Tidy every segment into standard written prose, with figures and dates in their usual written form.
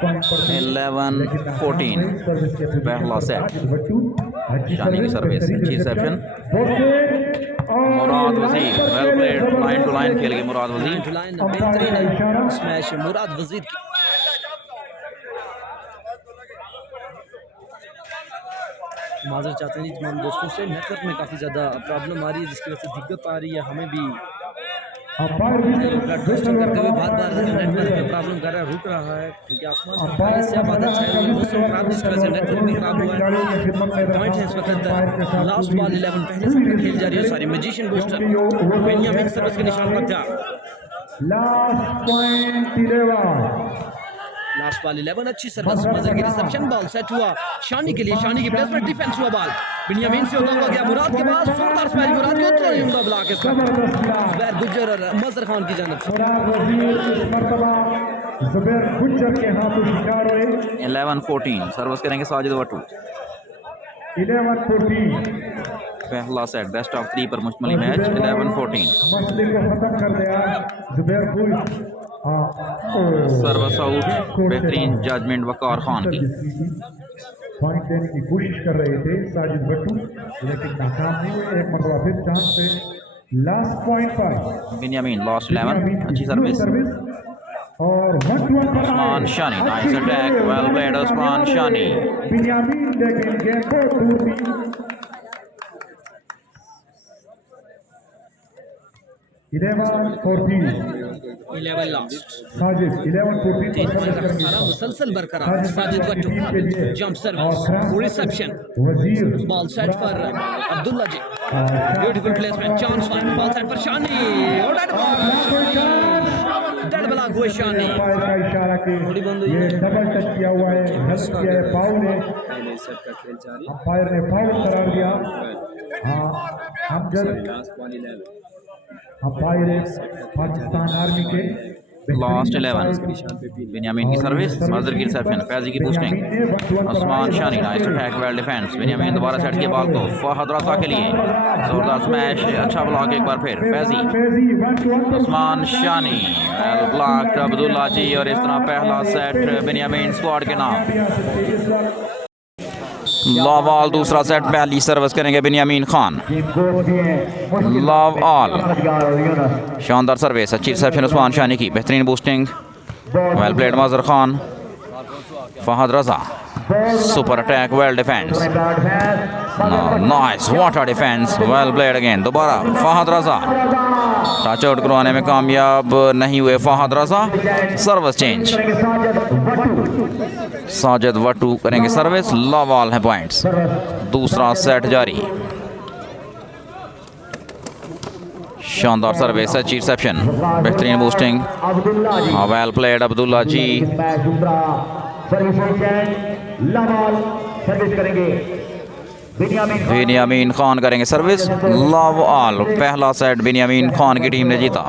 11-14 पहला सेट। शानी की सर्विस अच्छी reception. Murad Wazir well played, line to line खेल गए मुराद वजीर। बेहतरीन स्मैश मुराद वजीर की। माजर चाहते हैं तमाम दोस्तों से, नेटवर्क में काफ़ी ज़्यादा प्रॉब्लम आ रही है जिसकी वजह से दिक्कत आ रही है। हमें भी ब्रॉडकास्टिंग करते हुए बार बार नेटवर्क में प्रॉब्लम कर रहा है, रुक रहा है क्योंकि आसमान पर पहले से बादल छाए हुए, मौसम खराब जिसकी वजह से नेटवर्क भी खराब हुआ है। पॉइंट है इस वक्त लास्ट बॉल 11 पहले से खेल जा रही है सारी। मैजिशियन बूस्टर बेनियामिन सर्विस के निशान पर जा। लास्ट बॉल 11 अच्छी सर्विस, मजर की रिसेप्शन, बॉल सेट हुआ शानी के लिए। शानी की प्लेसमेंट, डिफेंस हुआ, बॉल बेनियामिन से होता हुआ गया मुराद के पास। जोरदार स्मैश मुराद की, उतना ही उम्दा ब्लॉक है जुबैर गुज्जर और मजर खान की जानिब से। 11-14 सर्विस करेंगे साजिद वटू। 11-14 पहला सेट बेस्ट ऑफ 3 पर मुश्तमिल मैच। 11-14 मसले को खत्म कर दिया जुबैर गुल। सर्विस आउट, बेहतरीन जजमेंट वकार खान की। पॉइंट देने की कोशिश कर रहे थे साजिद भट्टू, लेकिन नाकाम नहीं हुए। एक मरतबा फिर चांस पे लास्ट पॉइंट पर बेनियामिन लास्ट 11 अच्छी सर्विस। और 1-1 पर Usman Shani nice attack, well played Usman Shani. Benyamin लेकिन गेंद को दूर थी। 11-14 11 लास्ट। साजिद 11-14 3 पॉइंट का खसारा मुसलसल बरकरार। Sajid Wattu jump service, reception, Wazir ball set पर Abdullah ji, beautiful placement, chance one, ball set पर शानी और डेड ब्लॉक हुए शानी। का इशारा के थोड़ी बंद हुई ये है। डबल टच किया हुआ है, रन किया है, फाउल है। पहले सेट का खेल जारी। अंपायर ने फाउल करार दिया। हाँ, हमजद अंपायर पाकिस्तान आर्मी के लास्ट 11 बेनियामिन की सर्विस, मजर की रिसेप्शन, फैजी की posting, Usman Shani nice attack, well defence. Benyamin दोबारा सेट किया बॉल को फहद रजा के लिए, जोरदार स्मैश, अच्छा ब्लॉक एक बार फिर फैजी। उस्मान शानी वेल ब्लॉक्ड अब्दुल्ला जी, और इस तरह पहला सेट बेनियामिन स्क्वाड के नाम। लव ऑल दूसरा सेट, पहली सर्विस करेंगे बेनियामिन खान। लव ऑल शानदार सर्विस, अच्छी रिसेप्शन उस्मान शानी की, बेहतरीन boosting, well played Mazhar Khan. Fahad Raza super attack, well defence, nice water defence, well played again. दोबारा फहद रजा टच आउट करवाने में कामयाब नहीं हुए फहद रजा। सर्विस चेंज, साजिद वटू करेंगे सर्विस। लव ऑल है पॉइंट्स, दूसरा सेट जारी। शानदार सर्विस, अच्छी रिसेप्शन, बेहतरीन बूस्टिंग, वेल प्लेड अब्दुल्ला जी। बेनियामिन खान करेंगे सर्विस। लव ऑल पहला सेट बेनियामिन खान की टीम ने जीता।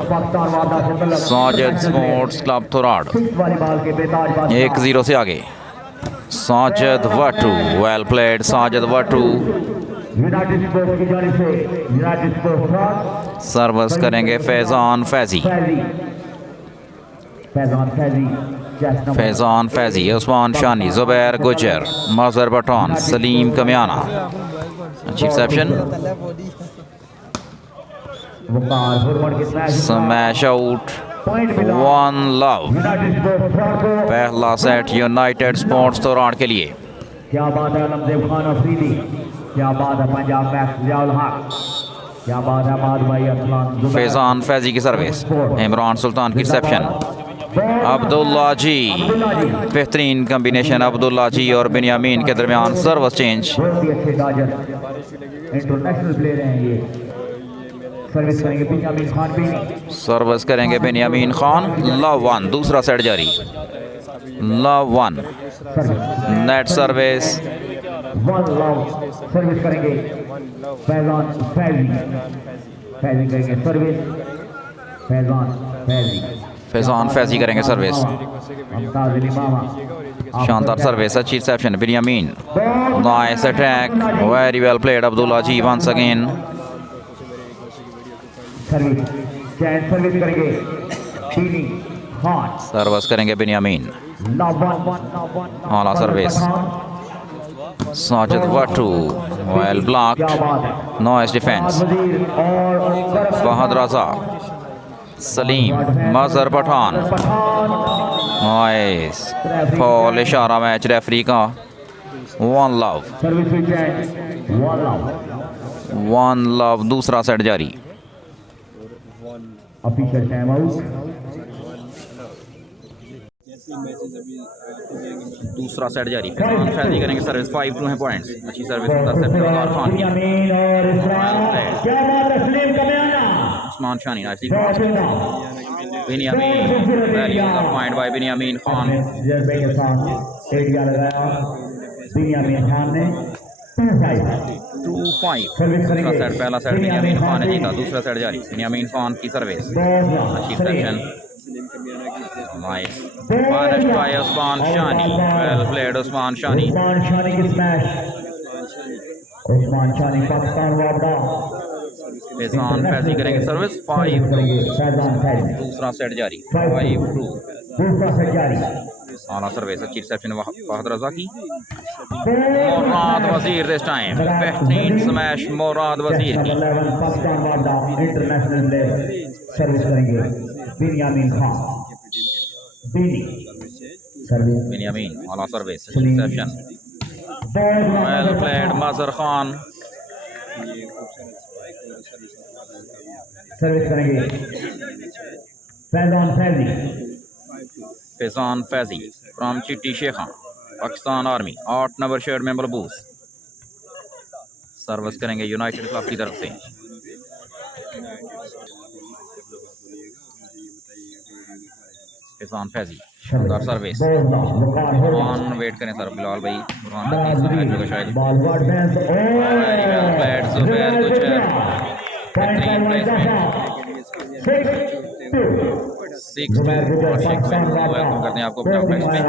साजिद स्पोर्ट्स क्लब थोराड 1-0 से आगे। Sajid वटू well played, Sajid वटू service करेंगे फैजान फैजी। फैजान फैजी, उस्मान शानी, जुबैर गुजर, मजर बटौन, सलीम कमियाना। अच्छी रिसेप्शन, स्मैश आउट, 1 लव। पहला सेट यूनाइटेड स्पोर्ट्स तोराड़ के लिए। क्या बात है लमजेब खान अफरीदी, क्या बात है पंजाब मैक्स जियाउल हक, क्या बात है बाद भाई असलाम। फैजान फैजी की सर्विस, इमरान सुल्तान की रिसेप्शन, अब्दुल्ला जी, बेहतरीन कॉम्बिनेशन अब्दुल्ला जी और बेनियामिन के दरमियान। सर्विस चेंज, बहुत ही अच्छे डॉजर इंटरनेशनल प्लेयर हैं ये। सर्विस करेंगे बेनियामिन खान भी। सर्विस करेंगे बेनियामिन खान। लव 1 दूसरा सेट जारी। Love 1 net service, 1 love service करेंगे फैजान फैजी। फैजी करेंगे सर्विस, फैजान फैजी। फैजान फैजी करेंगे सर्विस। शानदार सर्विस, अच्छी reception Benyamin, nice attack, very well played Abdullah ji once again. Service करेंगे सर्विस करेंगे Benyamin. Hala service. Sajid Wattu, well blocked. Nice defense. Fahad Raza. Salim Mazhar Pathan. Nice. Foul इशारा match referee का. One love दूसरा set जारी. Official time out. दूसरा set जारी. फैजी करेंगे service. 5-2 है पॉइंट्स. अच्छी सर्विस होता है और खान की. Usman Shani nicely pass. Benyamin value of point by Benyamin Khan. Benyamin Khan ने 2-5. दूसरा सेट. पहला सेट बिनियामीन खान ने जीता. दूसरा सेट जारी. बिनियामीन खान की सर्विस. अच्छी section. Nice. Punished by Usman Shani. Well played Usman Shani. Usman Shani Pakistan वापदा. फैजान फैजी करेंगे सर्विस. 5-2. दूसरा सेट जारी. 5-2. दूसरा सेट जारी. आला सर्विस. अच्छी रिसेप्शन फहद रजा की. मुराद वजीर दिस टाइम. बेहतरीन स्मैश मुराद वजीर की. पाकिस्तान वापदा इंटरनेशनल लेवल सर्विस करेंगे बिनियामीन खान. बिनियामीन आला service. Reception. Well played Mazhar Khan. Service करेंगे फैजान फैजी. फैजान फैजी फ्रॉम चिट्टी शेखा पाकिस्तान आर्मी. 8 नंबर शर्ट में मलबूस. सर्विस करेंगे यूनाइटेड क्लब की तरफ से. फैजान फैजी शानदार सर्विस. बुरहान वेट करें सर. बिलाल भाई बुरहान का तीसरा मैच होगा शायद. वेरी वेल प्लेड जुबैर गुजर. बेहतरीन प्लेसमेंट. 6-2. वेलकम करते हैं आपको ब्लॉक मैच में.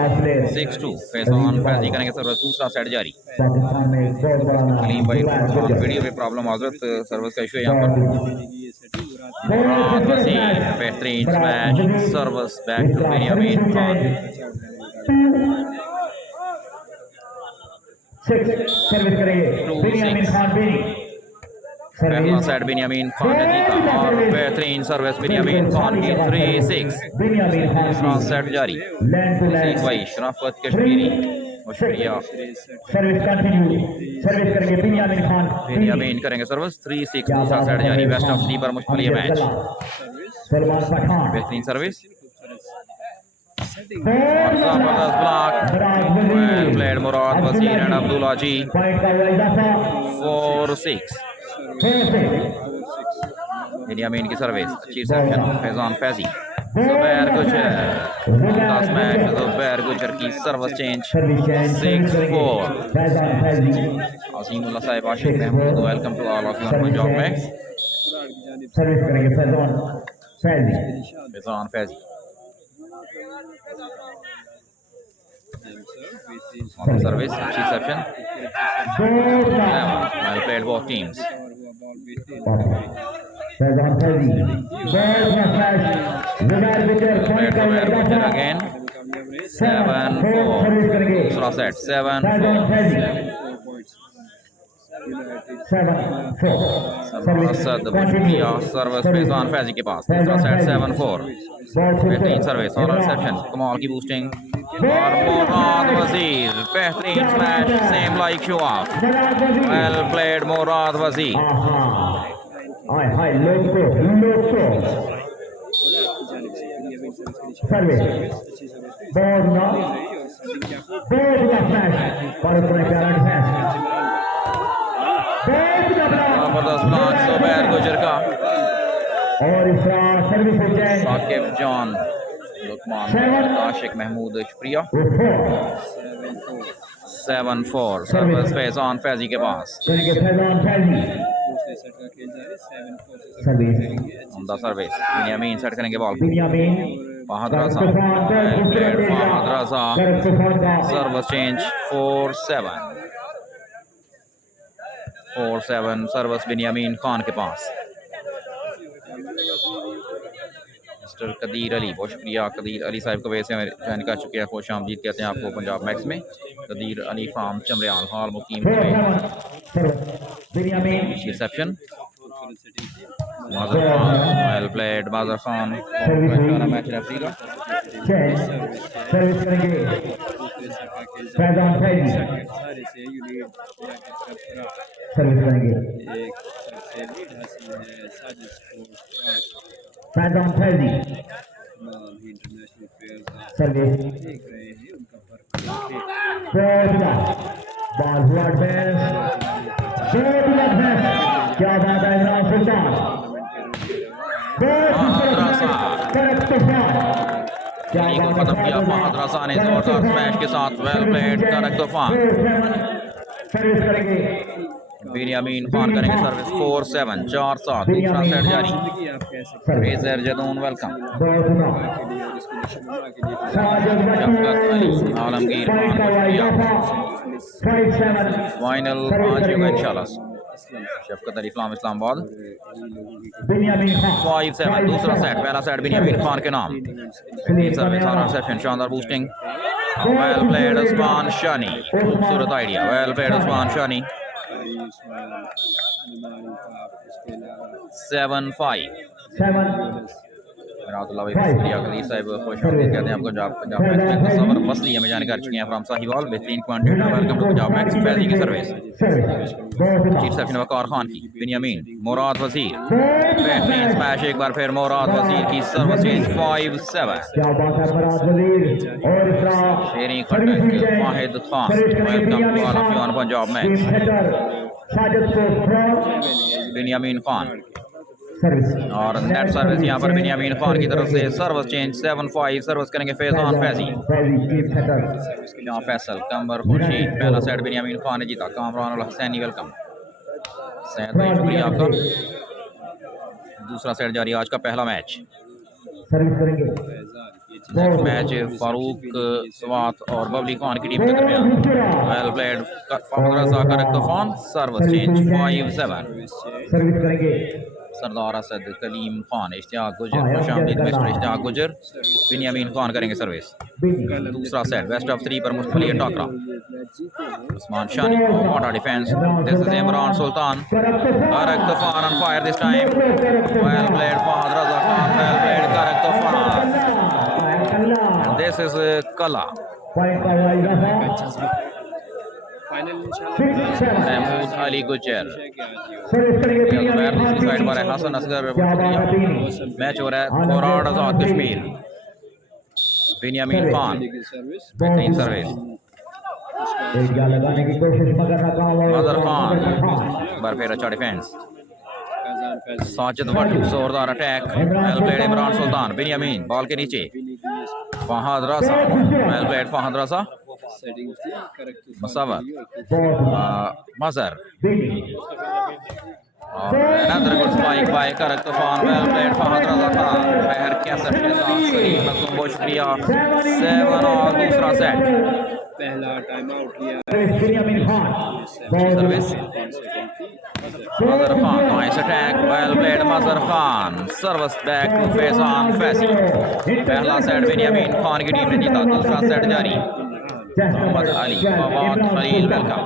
6-2. फैजान फैजी करेंगे सर्विस. दूसरा सेट जारी. कलीम भाई वीडियो में प्रॉब्लम हाजरत सर्विस का इशू है यहाँ पर. मुराद वसीम बेहतरीन smash service back to Biniyamin Khan. Service करेंगे बिनियामीन खान. पहला सेट बिनियामीन खान ने जीता और बेहतरीन सर्विस बिनियामीन खान की. 3-6. दूसरा सेट जारी. भाई शराफत कश्मीरी शुक्रिया. Service continue. सर्विस करेंगे बिनियामीन खान. बिनियामीन करेंगे सर्विस. 3-6. दूसरा सेट जारी. बेस्ट ऑफ 3 पर मुश्किल ये मैच. सलमान पठान. बेहतरीन सर्विस. जबरदस्त ब्लॉक. वेल प्लेड मुराद वजीर एंड अब्दुल्ला जी. 4-6. बिनियामीन की सर्विस. अच्छी सेक्शन. फैजान फैजी. जुबैर गुजर. मैच जुबैर गुजर की service change. 6-4. Azimullah Sahib Ashiq Mahmood. Welcome to all of you on Punjab max. Service करेंगे फैजान फैजी. फैजान फैजी. सर्विस. अच्छी section. Well played both teams. Faizan Faizi. Played Zubair Gujar again. 7-4. दूसरा सेट. 7-4. असद बुशकिया सर्विस फैजान फैजी के पास. दूसरा सेट. 7-4. बेहतरीन सर्विस और रिसेप्शन. कमाल की बूस्टिंग. और मुराद वजीर बेहतरीन smash. Same like show off. Well played Murad Wazir. जबरदस्त ब्लॉक जुबैर गुजर का. और सर्विस हो जाए साकिब जॉन लुकमान आशिक महमूद शुक्रिया. 7-4. सर्विस फैजान फैजी के पास. उम्दा सर्विस. बिनियामीन सेट करेंगे ball. Fahad Raza. Fahad Raza. Service change. 4-7. 4-7. Service Binyamin Khan के पास. मिस्टर कदीर अली, बहुत शुक्रिया कदीर अली साहब को वैसे ज्वाइन कर चुके हैं। खुश आमदीद कहते हैं आपको पंजाब मैक्स में। कदीर अली फार्म चमरियाल हाल मुकीम रिसेप्शन माजर खान, वेल प्लेड माजर खान, अच्छा मैच रेफरी का। सर्विस करेंगे फैजान फैजी, सर्विस करेंगे फैजान फैजी, सर्विस बॉल हुआ एडवांस, क्या बात है इमरान सुल्तान, इनिंग को खत्म किया फहद रज़ा ने जोरदार स्मैश के साथ। वेल प्लेड करेक्ट तूफान। सर्विस करेंगे बिनियामीन खान करेंगे सर्विस 4-7 4-7 दूसरा सेट जारी। रेजर जदून वेलकम। शफकत अली आलमगीर खान फाइनल आज होगा इंशाल्लाह। शफकत अली इस्लामाबाद 5-7 दूसरा सेट। पहला सेट बिनियामीन खान के नाम। सर्विस ऑन रिसेप्शन शानदार बूस्टिंग। वेल प्लेड उस्मान शानी, खूबसूरत आइडिया। वेल प्लेड उस्मान शानी 7-5। रातुल्लाह भाई शुक्रिया कदीर साहब खुश आमदीद कहते हैं आपको। पंजाब मैक्स में तस्वर फसली हमें जानकारी चुके हैं फ्रॉम साहिवाल। बेहतरीन quantity welcome to Punjab Max. Faizi की सर्विस चीफ सफीन वकार खान की। बिनियामीन मुराद वजीर बेहतरीन स्मैश एक बार फिर मुराद वजीर की service range 5-7। Sheri Khattak Wahid Khan welcome to all of you on Punjab max. Benyamin Khan और नेट सर्विस यहाँ पर बिनियामीन खान की तरफ से सर्विस चेंज 7-5। सर्विस करेंगे फैजान फैजी। यहाँ फैसल कमर खुर्शीद। पहला सेट बिनियामीन खान ने जीता। कामरान हुसैनी वेलकम। सैयद भाई शुक्रिया आपका। दूसरा सेट जारी आज का पहला match. Next match Farooq Swat और बबली खान की टीम के दरमियान। वेल प्लेड फहद रज़ा करेक्ट तूफान। Service change 5-7। सरदार असद कलीम खान इश्तियाक गुजर खुश आमदीद मिस्टर इश्तियाक गुजर। बिनियामीन खान करेंगे सर्विस। दूसरा सेट बेस्ट ऑफ 3 पर मुश्तमिल ये टाकरा। उस्मान शानी मोटा defence. This is Imran Sultan Karak Toofan on fire this time. Well played Fahad Raza Khan. Well played Karak Toofan. This is Kala Mahmood Ali गुजर। दूसरी साइड पर है हसन असगर। मैच हो रहा है कोराड आजाद कश्मीर। बिनियामीन खान बेहतरीन सर्विस। मजर खान बार फिर अच्छा डिफेंस। साजिद भट्ट जोरदार अटैक। वेल प्लेड इमरान सुल्तान। बिनियामीन बॉल के नीचे फहद रज़ा। वेल प्लेड फहद रज़ा। मुसव्वर मजर और another good spike by correct तूफान। Well played Fahad Raza Khan. महर कैसेट के साथ सलीम मखदूम बहुत शुक्रिया। 7 और दूसरा सेट। पहला टाइम आउट लिया service Mazhar Khan. Nice attack. Well played Mazhar Khan. Service back to Faizan Faizi. पहला सेट बिनियामीन खान की टीम ने जीता। दूसरा सेट जारी। Mohammad Ali Fawad Khalil welcome.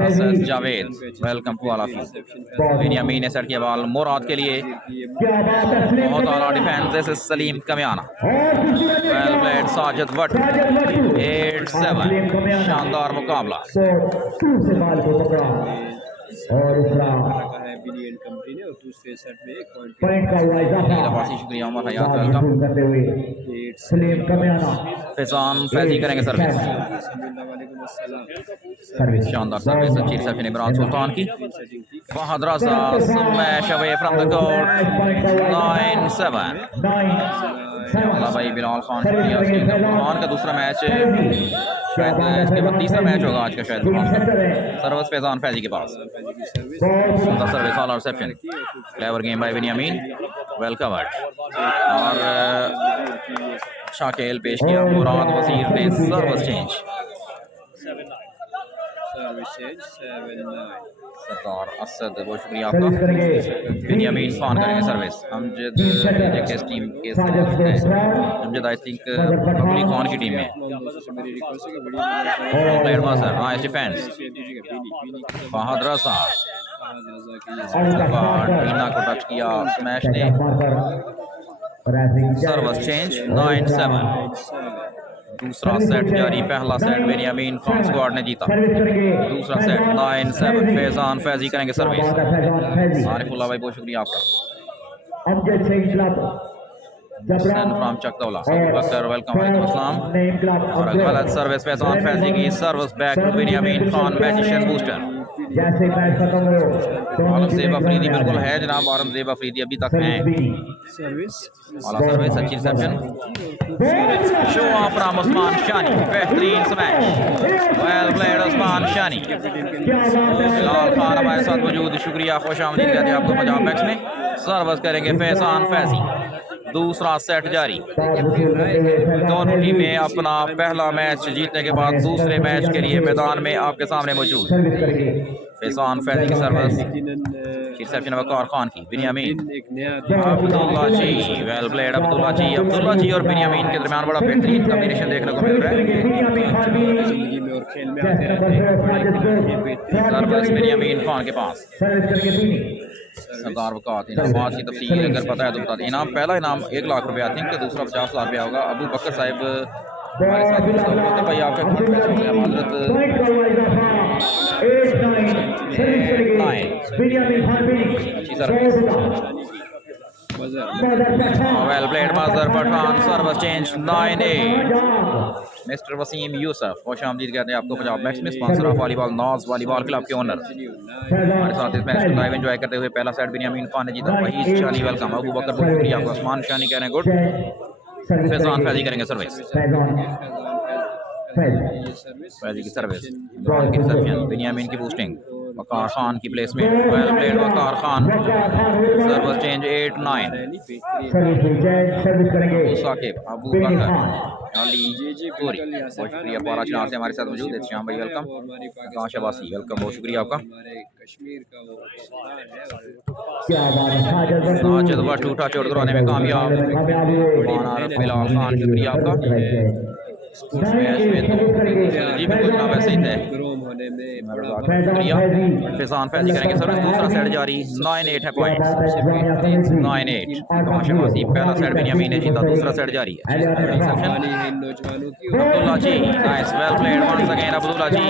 Hassan Javed welcome to all of you. Biniyamin ने सेट किया बॉल मुराद के लिए। बहुत आला defence. This is Saleem Kamiyana. Well played Sajid Bhatt 8-7। शानदार मुकाबला। और कंपनी ने और दूसरे सेट में 1 पॉइंट का हुआ इजाफा। शुक्रिया उमर हयात वेलकम करते हुए सलीम कमियाना फैजान फैजी करेंगे सर्विस। शानदार सर्विस चीफ सफीन इमरान सुल्तान की। Fahad Raza smash away from the court 9-7। भाई बिलाल खान शुक्रिया। बुरहान का दूसरा मैच शायद इसके बाद तीसरा मैच होगा आज का शायद। सर्विस फैजान फैजी के पास। Service all reception. Clever game by Benyamin well covered. और अच्छा खेल पेश किया मुराद वजीर ने। सर्विस चेंज सरदार असद, बहुत शुक्रिया आपका। बेनियामीन खान करेंगे सर्विस। अमजद किस टीम के साथ है? अमजद आई थिंक बबली खान की टीम में। Player master, nice defence. Fahad Raza टीना को टच किया, स्मैश ने। Service change 9-7। दूसरा सेट जारी, पहला सेट बेनियामीन खान स्क्वाड ने जीता। दूसरा सेट 9-7। फैजान फैजी करेंगे सर्विस। आरिफुल्लाह भाई बहुत शुक्रिया आपका। फ्रॉम चकदौला, वेलकम, वालेकुम अस्सलाम। और गलत सर्विस फैजान फैजी की। Service back to Benyamin Khan, magician booster. Aurangzeb Afridi बिल्कुल है जनाब, औरंगजेब अफरीदी अभी तक हैं। वाला सर्विस, अच्छी reception. Show off from Usman Shani, बेहतरीन smash. Well played Usman Shani. Bilal Khan हमारे साथ मौजूद, शुक्रिया, खुश आमदीद कहते हैं आपको पंजाब मैक्स में। सर्विस करेंगे फैजान फैजी। दूसरा सेट जारी। दोनों टीमें अपना पहला मैच जीतने के बाद दूसरे मैच के लिए मैदान में आपके सामने मौजूद। फैजान फैजी की सर्विस, रिसेप्शन वकार खान की। Benjamin Abdullah ji, well played Abdullah ji. अब्दुल्ला जी और बेनियामीन के दरमियान बड़ा बेहतरीन कॉम्बिनेशन देखने को मिल रहा है। सर्विस बेनियामीन खान के पास। सरदार वकात इनामात की तफसील अगर पता है तो बता दें। इनाम, पहला इनाम 1 लाख रुपये, आई थिंक दूसरा 50 लाख रुपया होगा। अबू बकर साहब हमारे साथ भाई आपका माजरत। अच्छी service, well played Mazhar Pathan. Service change 9-8। Mister Waseem Yousuf, खुश आमदीद कहते हैं आपको पंजाब मैक्स में। स्पॉन्सर ऑफ वॉलीबॉल, नॉज वॉलीबॉल क्लब के ओनर। हमारे साथ इस मैच को लाइव एंजॉय करते हुए पहला सेट बेनियामीन खान ने जीता। वही शानी वेलकम। अबू बकर बहुत शुक्रिया आपको। उस्मान शानी कह रहे हैं गुड। फैजान फैजी करेंगे सर्विस। फैजी की सर्विस, इमरान की रिसेप्शन, बेनियामीन की बूस्टिंग, वकार खान की placement. Well played Waqar Khan. Service change 8-9। Saqib, Abu Bakar, Ali Puri, बहुत शुक्रिया। पारा चनार से हमारे साथ मौजूद है। श्याम भाई वेलकम। आकाश अब्बासी वेलकम, बहुत शुक्रिया आपका। साजिद भट्ट उठा चोट करवाने में कामयाब। बिलाल खान शुक्रिया आपका। मैच में तो जी बिल्कुल जनाब ऐसे ही थे। शुक्रिया। फैजान फैजी करेंगे सर्विस। दूसरा सेट जारी, 9-8 है पॉइंट। 9-8। आकाश अब्बासी, पहला सेट बेनियामीन ने जीता। दूसरा सेट जारी है। Abdullah ji, nice, well played once again Abdullah ji.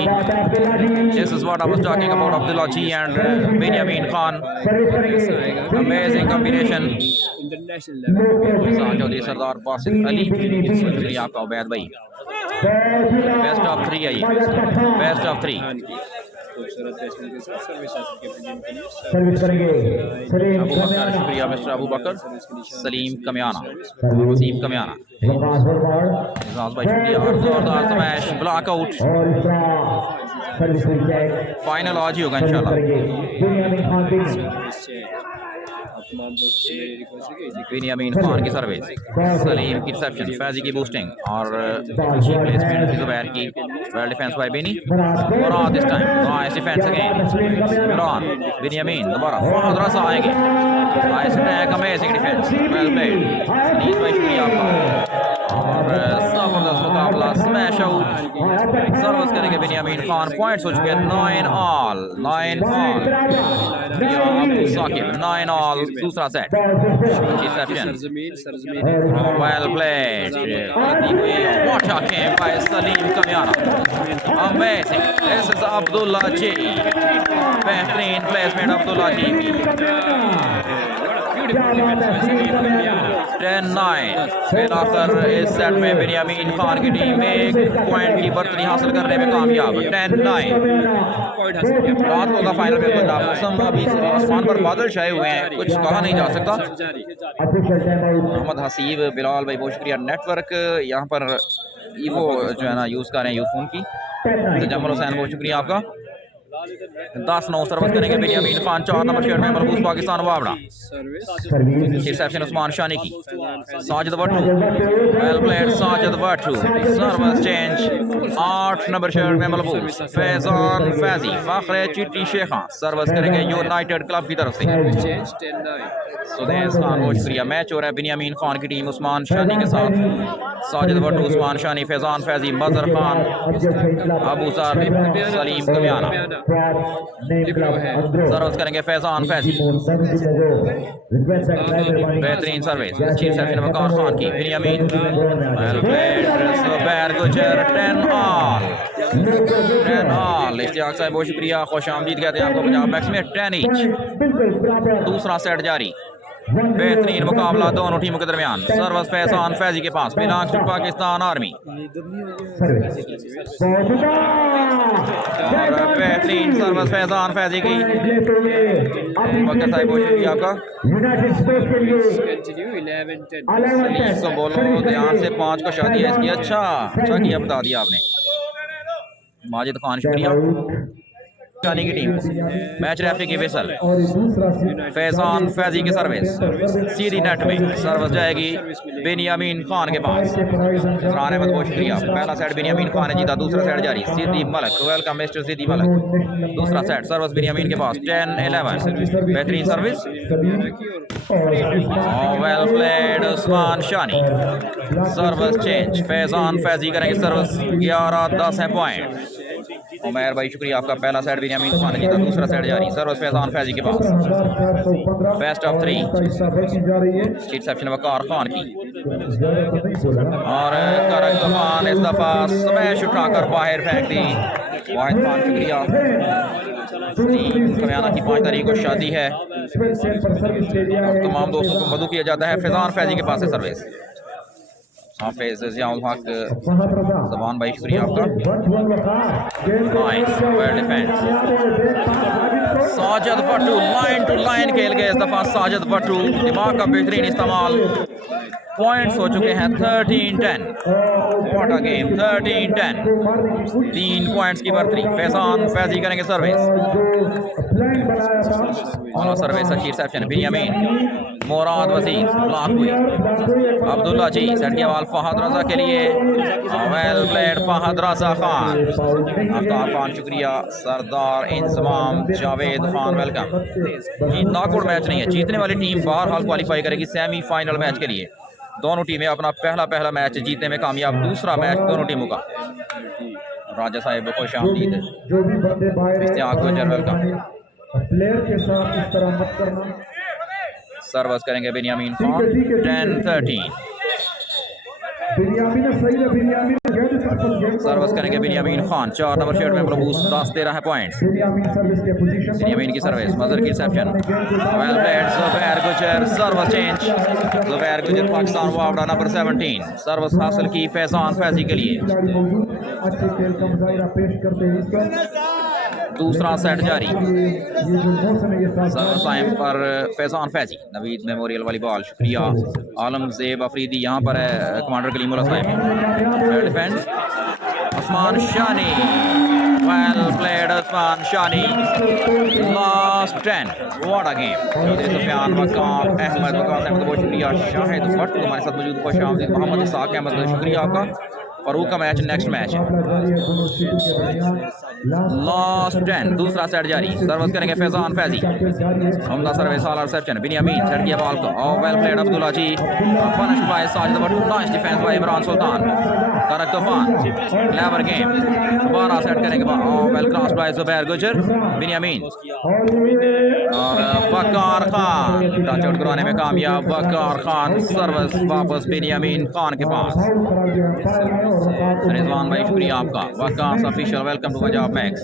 This is what I was talking about Abdullah ji and Benyamin Khan. Amazing combination. Chaudhry Sardar Basit Ali, शुक्रिया आपका उबैद भाई। बेस्ट ऑफ 3 है ये, बेस्ट ऑफ 3। अबू बकर, शुक्रिया मिस्टर अबू बकर। सलीम कमियाना, वसीम कमियाना, एजाज भाई शुक्रिया। और जोरदार स्मैश, ब्लॉक आउट। फाइनल आज ही होगा इंशाल्लाह। बेनियामीन खान की सर्विस, सलीम की रिसेप्शन, फैजी की बूस्टिंग और प्लेसमेंट जुबैर की। Well defence by Beni. और this time nice defence again. Imran, Benyamin दोबारा। फहद रजा आएंगे। Nice attack, amazing defence, well played. Nice भाई शुक्रिया आपका। और जबरदस्त मुकाबला, स्मैश आउट। सर्विस करेंगे बेनियामीन खान। पॉइंट्स हो चुके हैं 9-all। 9-all। साकिब 9-all। दूसरा set, reception, well played. What a game by Saleem Kamiana, amazing. This is Abdullah ji, बेहतरीन प्लेसमेंट अब्दुल्ला जी की। 10-9। फिर आखिर इस सेट में बेनियामीन खान की टीम एक पॉइंट की बर्तरी हासिल करने में कामयाब। 10-9 रात को का फाइनल। बिल्कुल मौसम अभी आसमान पर बादल छाए हुए हैं, कुछ कहा नहीं जा सकता। मोहम्मद हसीब, बिलाल भाई बहुत शुक्रिया। नेटवर्क यहाँ पर ईवो जो है ना यूज़ कर रहे हैं, यूफोन की। जमल हुसैन बहुत शुक्रिया आपका। 10-9 सर्विस करेंगे बेनियामीन खान। 4 नंबर शेयर में मरबूस पाकिस्तान वावड़ा। रिसेप्शन उस्मान शानी की। Sajid Wattoo, well played Sajid Wattoo, service change 8 number shirt में मलबूस फैजान फैजी फ़ाखरे चिट्टी शेखा सर्विस करेंगे यूनाइटेड क्लब की तरफ से। सुदेश खान बहुत शुक्रिया। मैच हो रहा है बिनियामीन खान की टीम उस्मान शानी के साथ, साजिद वट्टू, उस्मान शानी, फैजान फैजी, मजहर खान, अबू सारिब, सलीम कमियाना सर्विस करेंगे फैजान फैजी, बेहतरीन सर्विस चीफ सेक्शन वकार खान की, बिनियामीन जुबैर गुजर 10 ऑल। इश्तियाक साहब बहुत शुक्रिया, खुश आमदीद कहते हैं आपको पंजाब मैक्स में 10 ईच। दूसरा सेट जारी, बेहतरीन मुकाबला दोनों टीमों के दरमियान। सर्विस फैजान फैजी के पास, बिलांग टू पाकिस्तान आर्मी, और बेहतरीन सर्विस फैजान फैजी की। बकर साहब बहुत शुक्रिया आपका। सलीम को बोलो ध्यान से 5 को शादी है इसकी। अच्छा किया, बता दिया आपने। माजिद खान शुक्रिया। शानी की टीम मैच रेफरी की विसल, फैजान फैजी की सर्विस सीधी नेट में सर्विस जाएगी बिनियामीन खान के पास। इमरान अहमद बहुत शुक्रिया। पहला सेट बिनियामीन खान ने जीता, दूसरा सेट जारी। सिद्दी मलक, वेलकम मिस्टर सिद्दी मलक। दूसरा सेट सर्विस बिनियामीन के पास 10-11, बेहतरीन service, well played Usman Shani. Service change, Faizan Faizi करेंगे सर्विस 11-10 है पॉइंट। उमैर भाई शुक्रिया आपका। पहला सेट बिनियामीन खान ने जीता, दूसरा सेट जारी। सर्विस फैजान फैजी के पास, बेस्ट ऑफ 3 चीफ सेक्शन वकार खान की, और करक तूफान इस दफा स्मैश उठाकर बाहर फेंक दी। वाहिद खान शुक्रिया। कमियाना की 5 तारीख को शादी है, तमाम दोस्तों को मदू किया जाता है। फैजान फैजी के पास है सर्विस, हाफिज ज़ियाउल हक ज़बान भाई शुक्रिया आपका। Nice well defence. Sajid Wattoo line to line खेल गए इस दफ़ा। साजिद वट्टू दिमाग का बेहतरीन इस्तेमाल। पॉइंट्स हो चुके हैं 13-10। व्हाट अ गेम, 13-10, 3 पॉइंट्स की बढ़तरी। फैजान फैजी करेंगे सर्विस, और सर्विस अच्छी रिसेप्शन। बिनियामीन, मुराद वजीर ब्लॉक हुई। अब्दुल्ला जी सेट के बॉल फहद रजा के लिए, वेल प्लेड फहद रजा खान। आफ्ताब खान शुक्रिया। सरदार इंजमाम जावेद खान वेलकम। जी नॉकआउट मैच नहीं है, जीतने वाली टीम बहरहाल क्वालिफाई करेगी सेमीफाइनल मैच के लिए। दोनों टीमें अपना पहला मैच जीतने में कामयाब। दूसरा मैच दोनों टीमों का। राजा साहिब खुश आमदीद। इश्तियाक गुजर वेलकम। प्लेयर के साथ इस तरह मत करना। सर्विस करेंगे बिनियामीन खान 10-13। सर्विस करेंगे बिनियामीन खान 4 नंबर शर्ट में मलबूस 10-13 है पॉइंट्स। बिनियामीन की सर्विस, मजहर की रिसेप्शन, वेल प्लेड जुबैर गुजर। सर्विस चेंज, जुबैर गुजर पाकिस्तान वावड़ा नंबर 17। सर्विस हासिल की फैजान फैजी के लिए। दूसरा सेट जारी। सर्विस टाइम पर फैजान फैजी। नवीद मेमोरियल वाली बॉल शुक्रिया। आलम ज़ेब अफरीदी यहाँ पर है, commander Kalimullah sahib. Defence Usman Shani, well played Usman Shani. Last 10, what a game. Chaudhry Sufiyan, Waqar Ahmed, Waqar Ahmed बहुत शुक्रिया। शाहिद भट्ट हमारे साथ मौजूद, खुश आमदीद। मोहम्मद इसाक अहमद शुक्रिया आपका। फरूक का मैच नेक्स्ट मैच है। लास्ट 10, दूसरा सेट जारी। सर्विस करेंगे फैजान फैजी। हमला सर्विस आला रिसेप्शन। बिनियामीन छट गया बॉल को, और well played Abdullah ji. Punish by Sajid Wattu, nice defence by Imran Sultan. Karak Toofan, clever game. दोबारा सेट करेंगे बॉल, और well cross by Zubair Gujjar. Benyamin और वकार खान टच आउट करवाने में कामयाब। वकार खान सर्विस वापस बिनियामीन खान के पास। रिजवान भाई शुक्रिया आपका। Waqas official welcome to Punjab max.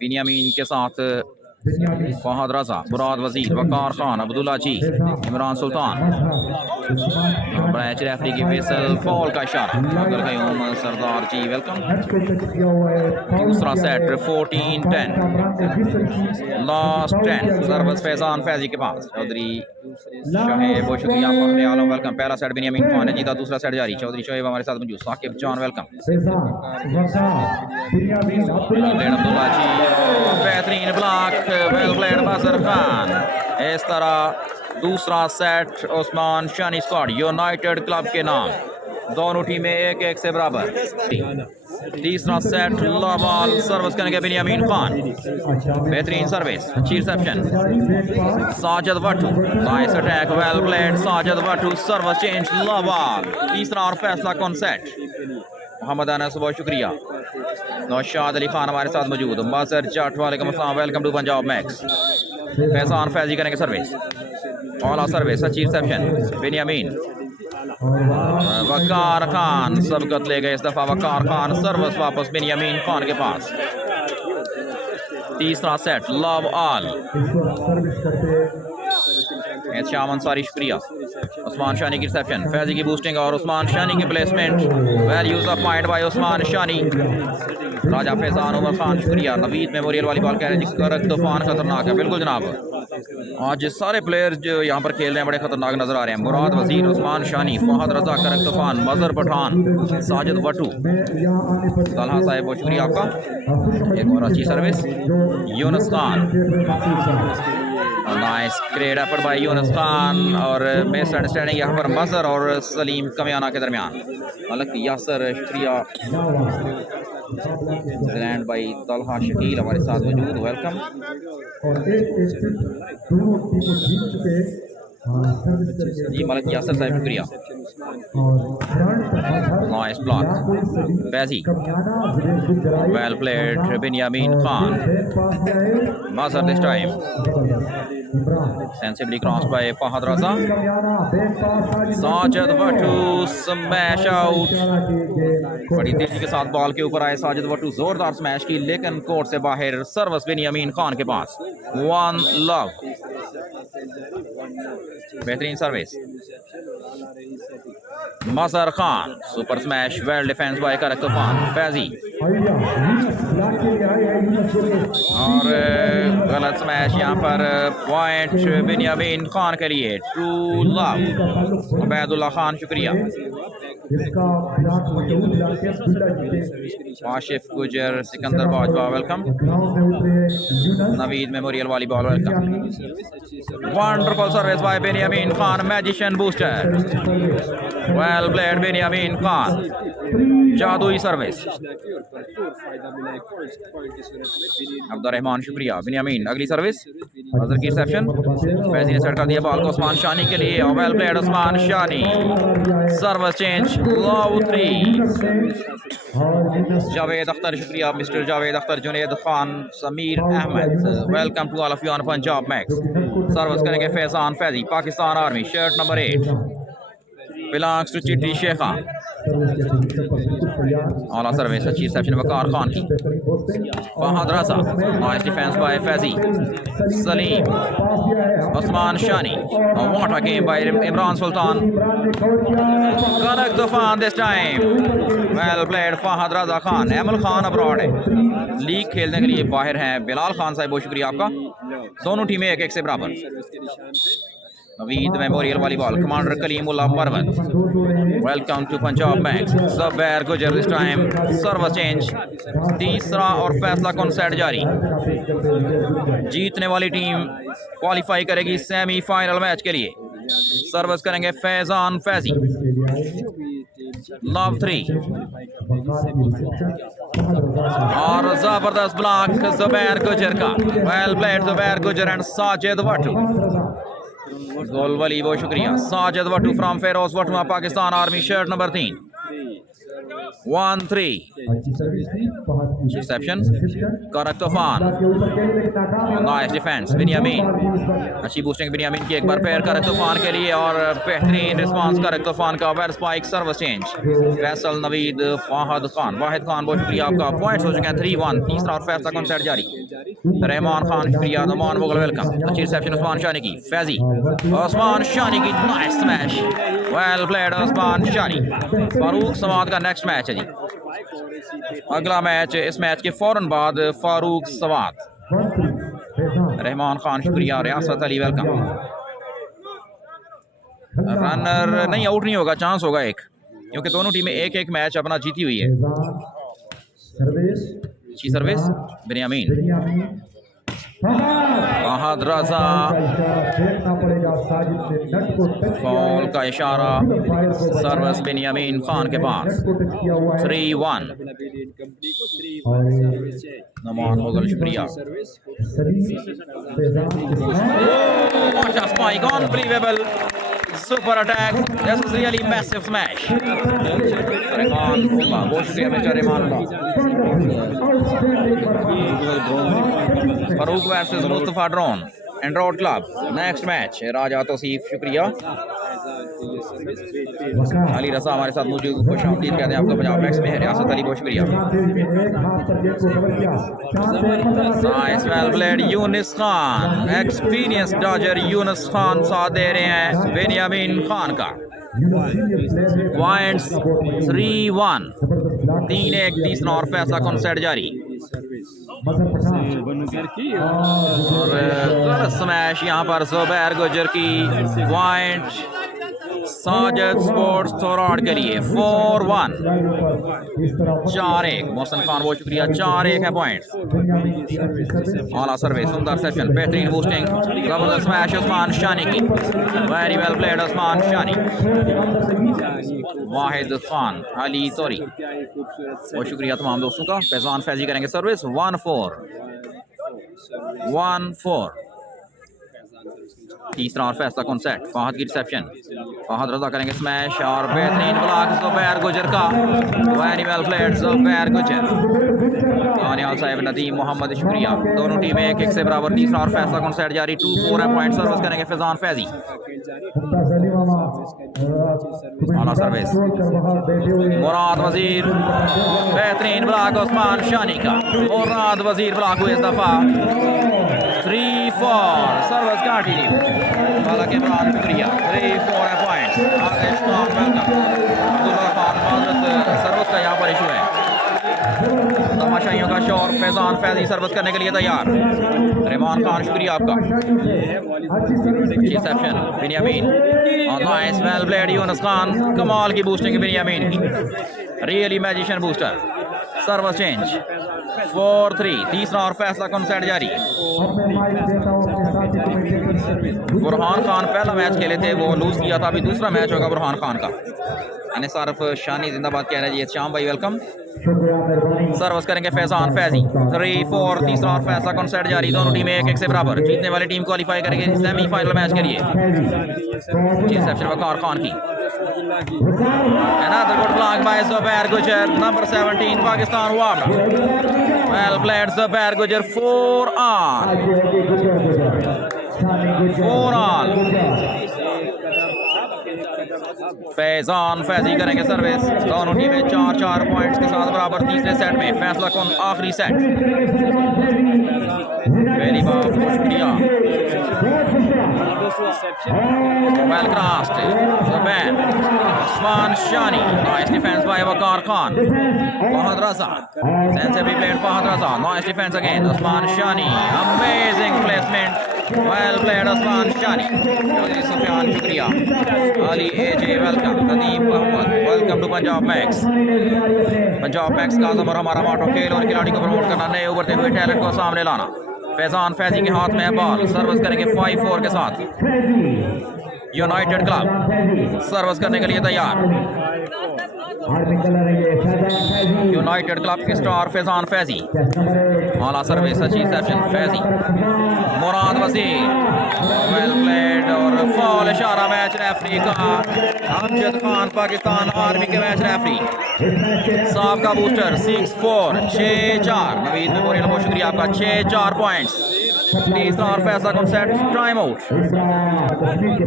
Biniyamin के साथ फहद रजा, मुराद वजीर, वकार खान, अब्दुल्ला जी, इमरान सुल्तान। मैच रेफरी की विसल, फॉल का इशारा। सरदार जी वेलकम। दूसरा set 14-10, last 10। Service Faizan Faizi के पास। चौधरी शोहेब बहुत शुक्रिया। फखरे आलम वेलकम। पहला सेट बिनियामीन खान ने जीता, दूसरा सेट जारी। चौधरी शोहेब हमारे साथ मौजूद। Saqib John welcome. अब्दुल्ला जी, बेहतरीन block, well played Mazhar Khan. इस तरह दूसरा set Usman Shani squad united club के नाम, दोनों टीमें 1-1 से बराबर। तीसरा सेट लॉबॉल सर्विस करेंगे बिनियामीन खान, बेहतरीन सर्विस, अच्छी reception, Sajid Wattu, nice attack, well played Sajid Wattoo, service change लॉबॉल। तीसरा और फैसला कौन सेट मोहम्मद अनस, बहुत शुक्रिया। नौशाद अली खान हमारे साथ मौजूद, मजहर जट वालेकुम अस्सलाम, welcome to Punjab Max. Faizan Faizi करेंगे सर्विस, ऑला सर्विस, अच्छी रिसेप्शन, बिनियामीन, वकार खान सबकत ले गए इस दफा, वकार खान सर्विस वापस बिनियामीन खान के पास। तीसरा सेट लव ऑल, शाम अंसारी शुक्रिया। उस्मान शानी की रिसेप्शन, फैजी की बूस्टिंग और उस्मान शानी की placement, well use of point by Usman Shani. Raja Faizan Umar Khan शुक्रिया। नवीद मेमोरियल वाली बॉल कह रहे हैं जी करक तूफान खतरनाक है, बिल्कुल जनाब, आज सारे प्लेयर जो यहाँ पर खेल रहे हैं बड़े खतरनाक नजर आ रहे हैं। मुराद वजीर, उस्मान शानी, फहद रजा, करक तूफान, मजहर पठान, साजिद वट्टू, तलहा साहिब बहुत शुक्रिया आपका। एक और अच्छी service Yunus Khan, nice great effort bye Yunus Khan, और मिस अंडरस्टैंडिंग यहाँ पर मजहर और सलीम कमियाना के दरमियान। हालांकि यासर शुक्रिया। लैंड बाई तलहा शकील हमारे साथ मौजूद, वेलकम। जी मलिक यासर साहब शुक्रिया। Nice block Faizi, well played Binyamin Khan, Mazhar this time sensibly crossed by Fahad Raza, Sajid Wattoo smash out. बड़ी तेजी के साथ बॉल के ऊपर आए साजिद वट्टू, जोरदार स्मैश की लेकिन कोर्ट से बाहर, सर्विस बिनियामीन खान के पास। वन लव, बेहतरीन सर्विस, मजहर Khan, super smash, well defence bye Karak तूफान, फैजी, और गलत स्मैश यहाँ पर, पॉइंट बिनियामीन खान के लिए। ट्रू लव उबैदुल्ला खान शुक्रिया। आशिफ गुजर, सिकंदर बाजवा वेलकम। नवीद मेमोरियल वाली ball welcome. Wonderful service by Benyamin Khan, magician booster, well played Binyamin Khan, जादुई सर्विस, अब्दुर्रहमान शुक्रिया। बिनियामीन अगली सर्विस, अजहर की रिसेप्शन, फैजी ने सेट कर दिया बॉल को उस्मान शानी के लिए, well played Usman Shani, service change love 3। Javed Akhtar शुक्रिया, mister Javed Akhtar, Junaid Khan, Sameer Ahmed, welcome to all of you on Punjab max. Service करेंगे Faizan Faizi, Pakistan army, shirt number 8, belongs to Chitti Shekha. ऑला सर्विस, अच्छी रिसेप्शन वकार खान की, Fahad Raza, nice defence by Faizi, Saleem, Usman Shani, what a game by Imran Sultan, Karak Toofan this time, well played Fahad Raza Khan. Emil Khan abroad है, league खेलने के लिए बाहर हैं। बिलाल खान साहब बहुत शुक्रिया आपका। दोनों टीमें 1-1 से बराबर। नवीद मेमोरियल वाली ball, commander Kaleemullah Marwat, welcome to Punjab Max. Zubair Gujar this time, service change, तीसरा और फैसला कौन सेट जारी। जीतने वाली टीम क्वालिफाई करेगी सेमीफाइनल मैच के लिए। सर्विस करेंगे फैजान फैजी, लव 3, और जबरदस्त ब्लॉक ज़ुबैर गुजर का, वेल प्लेड ज़ुबैर गुजर एंड साजिद वट्टू। गोल वाली बहुत शुक्रिया। Sajid Wattu from Feroze Watua, Pakistan army, shirt number 3, 1-3। Reception Karak Toofan, nice defence Binyamin, अच्छी बूस्टिंग बिनियामीन की, एक बार पैर करक तूफान के लिए, और बेहतरीन रिस्पांस करक तूफान का, well spike, service change, Faisal, Naveed, Fahad Khan, Wahid Khan बहुत शुक्रिया आपका। पॉइंट्स हो चुके हैं 3-1। तीसरा और फैसला कौन सेट जारी। रहमान खान शुक्रिया, नुमान मुगल वेलकम। अच्छी रिसेप्शन उस्मान शानी की, फैजी, उस्मान शानी की, nice smash, well played Usman Shani. Farooq Sawad का नेक्स्ट मैच है जी, अगला मैच इस मैच के फौरन बाद फारूक सवाद। रहमान खान शुक्रिया, रियासत अली वेलकम। रनर नहीं, आउट नहीं होगा, चांस होगा एक, क्योंकि दोनों टीमें 1-1 मैच अपना जीती हुई है। अच्छी सर्विस बिनियामीन, फहद रजा देखना पड़ेगा साजिद ने नट को टच फॉल का इशारा सर्विस बिनियामीन खान के पास नट को टच किया हुआ है 3-1 और नमान मुगल शुक्रिया सभी फैजान के What a spike, unbelievable super attack. This is really massive smash. Rehman बहुत शुक्रिया mister Rehman Farooq versus Mustafa drone android club next match Raja Tauseef शुक्रिया अली रजा हमारे साथ मौजूद खुश आमदीद कहते हैं आपको पंजाब मैक्स में है रियासत अली बहुत शुक्रिया nice well played Younis Khan experience dodger Younis Khan साथ दे रहे हैं बेनियामीन खान का पॉइंट्स 3-1 3-1 तीसरा और फैसला कॉन्सेट जारी और स्मैश यहाँ पर जुबैर गुजर की पॉइंट साजिद स्पोर्ट्स थोराड के लिए 4-1 4-1 मोहसन खान बहुत शुक्रिया 4-1 है पॉइंट आला सर्विस सुंदर सेशन बेहतरीन बूस्टिंग जबरदस्त स्मैश उस्मान शानी की वेरी वेल प्लेड उस्मान शानी वाहिद खान अली तोरी बहुत शुक्रिया तमाम दोस्तों का फैजान फैजी करेंगे सर्विस 1-4 तीसरा और फैसला कॉन्सेट फहद की रिसेप्शन फहद रजा करेंगे स्मैश और बेहतरीन ब्लॉक जुबैर गुजर का वेरी वेल प्लेड जुबैर गुजर कानियाल साहिब नदीम मोहम्मद शुक्रिया दोनों टीमें 1-1 से बराबर तीसरा और फैसला कॉन्सेट जारी 2-4 है पॉइंट सर्विस करेंगे फैजान फैजी आला सर्विस मुराद वजीर बेहतरीन ब्लॉक उस्मान शानी का मुराद वजीर ब्लॉक हुए इस दफा 3-4 सर्विस कंटिन्यू वाला के इमरान शुक्रिया 3-4 है पॉइंट आगे स्ट्रॉन्ग वेलकम अब्दुल्ला खान माजरत सर्विस का यहाँ पर इशू है तमाशाइयों का शोर फैजान फैजी सर्विस करने के लिए तैयार रहमान खान शुक्रिया आपका reception Binyamin nice well played Yunus Khan Kamal की बूस्टिंग बिनियामीन की really magician booster service change 4-3 तीसरा और फैसला कॉन्सेट जारी बुरहान खान पहला मैच खेले थे वो लूज किया था अभी दूसरा मैच होगा बुरहान खान का अनिसारफ शानी जिंदाबाद कह रहे हैं जी श्याम भाई वेलकम सर्विस करेंगे फैजान फैजी 3-4 तीसरा और फैसला कॉन्सेट जारी दोनों टीमें 1-1 से बराबर जीतने वाली टीम क्वालिफाई करेगी सेमीफाइनल मैच के लिए रिसेप्शन वकार खान की Another good block by Zubair Gujar, number 17, Pakistan Wabra. Well played, Zubair Gujar, 4 all. Faizan Faizi करेंगे सर्विस दोनों टीमें 4-4 पॉइंट्स के साथ बराबर तीसरे सेट में फैसला कौन आखिरी सेट पहली बार शुक्रिया well crossed Zubair Usman Shani nice defence by Waqar Khan Fahad Raza sensibly played Fahad Raza nice defence again Usman Shani amazing placement well played Usman Shani Chaudhry Sufiyan शुक्रिया Ali AJ welcome Nadeem Mohammad welcome to Punjab max का ज़बर हमारा मोटो खेल और खिलाड़ी को प्रमोट करना नए उभरते हुए टैलेंट को सामने लाना फैजान फैजी के हाथ में है बॉल सर्विस करेंगे 5-4 के साथ यूनाइटेड क्लब सर्विस करने के लिए तैयार यूनाइटेड क्लब के स्टार फैजान फैजी आला सर्विस अच्छी रिसेप्शन फैजी मुराद वसीर वेल प्लेड और फॉल इशारा मैच रेफरी का अमजद खान पाकिस्तान आर्मी के मैच रेफरी साहब का बूस्टर 6-4 6-4 नवीद मेमोरियल बहुत शुक्रिया आपका 6-4 पॉइंट्स तीसरा और फैसला कॉन्सेट टाइम आउट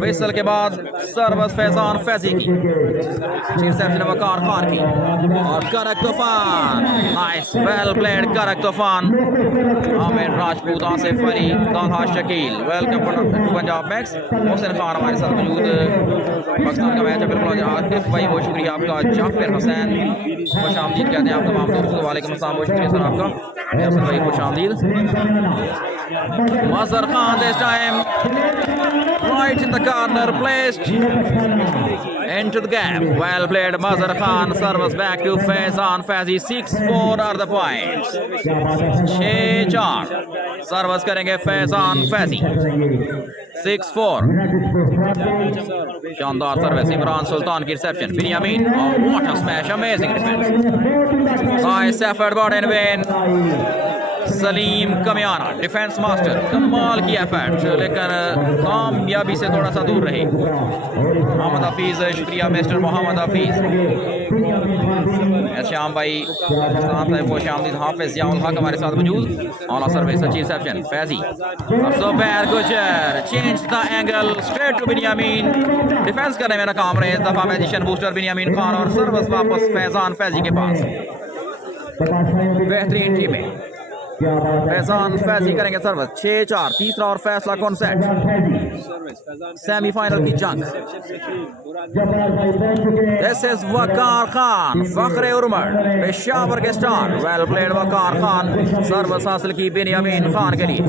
विसल के बाद सर्विस फैजान फैजी की रिसेप्शन वकार खान की और करक Toofan nice well played Karak तूफान Aamir Rajput Asif Ali Taha Shakeel welcome to Punjab Max Mohsin Khan हमारे साथ मौजूद पाकिस्तान का मैच है बिल्कुल आतिफ भाई बहुत शुक्रिया आपका जाफिर हुसैन खुश आमदीद कहते हैं आप तमाम दोस्तों को वालेकुम अस्सलाम बहुत शुक्रिया सर आपका यासर भाई खुश आमदीद Mazhar Khan this time right in the corner placed into the gap. Well played, Mazhar Khan. Service back to Faizan Faizi. 6-4 are the points. 6-4. Service करेंगे फैजान फैजी. 6-4. शानदार सर्विस इमरान सुल्तान की reception. Binyamin. Oh, what a smash! Amazing defense. Nice effort by Denvin. Salim Kamiana defence master, कमाल की effort, लेकिन कामयाबी से थोड़ा सा दूर रहे. मोहम्मद हफीज़, शुक्रिया मिस्टर मोहम्मद हफीज़. श्याम भाई खुश आमदीद. हाफिज़ जियाउल हक हमारे साथ मौजूद. ऑला सर्विस अच्छी reception. Faizi Zubair Gujar change the angle straight to Biniyamin. Defence करने में नाकाम रहे. इस दफ़ा मैजिशियन बूस्टर बिनियामीन खान और सर्विस वापस फैजान फैजी के पास. बेहतरीन टीमें. फैजान फैजी करेंगे सर्विस. 6-4. तीसरा और फैसला कौन सेट. सेमीफाइनल की जंग. दिस इज वकार खान, फखरे उर्मर, पेशावर के star. Well played Waqar Khan. Service हासिल की बिनियामीन खान के लिए.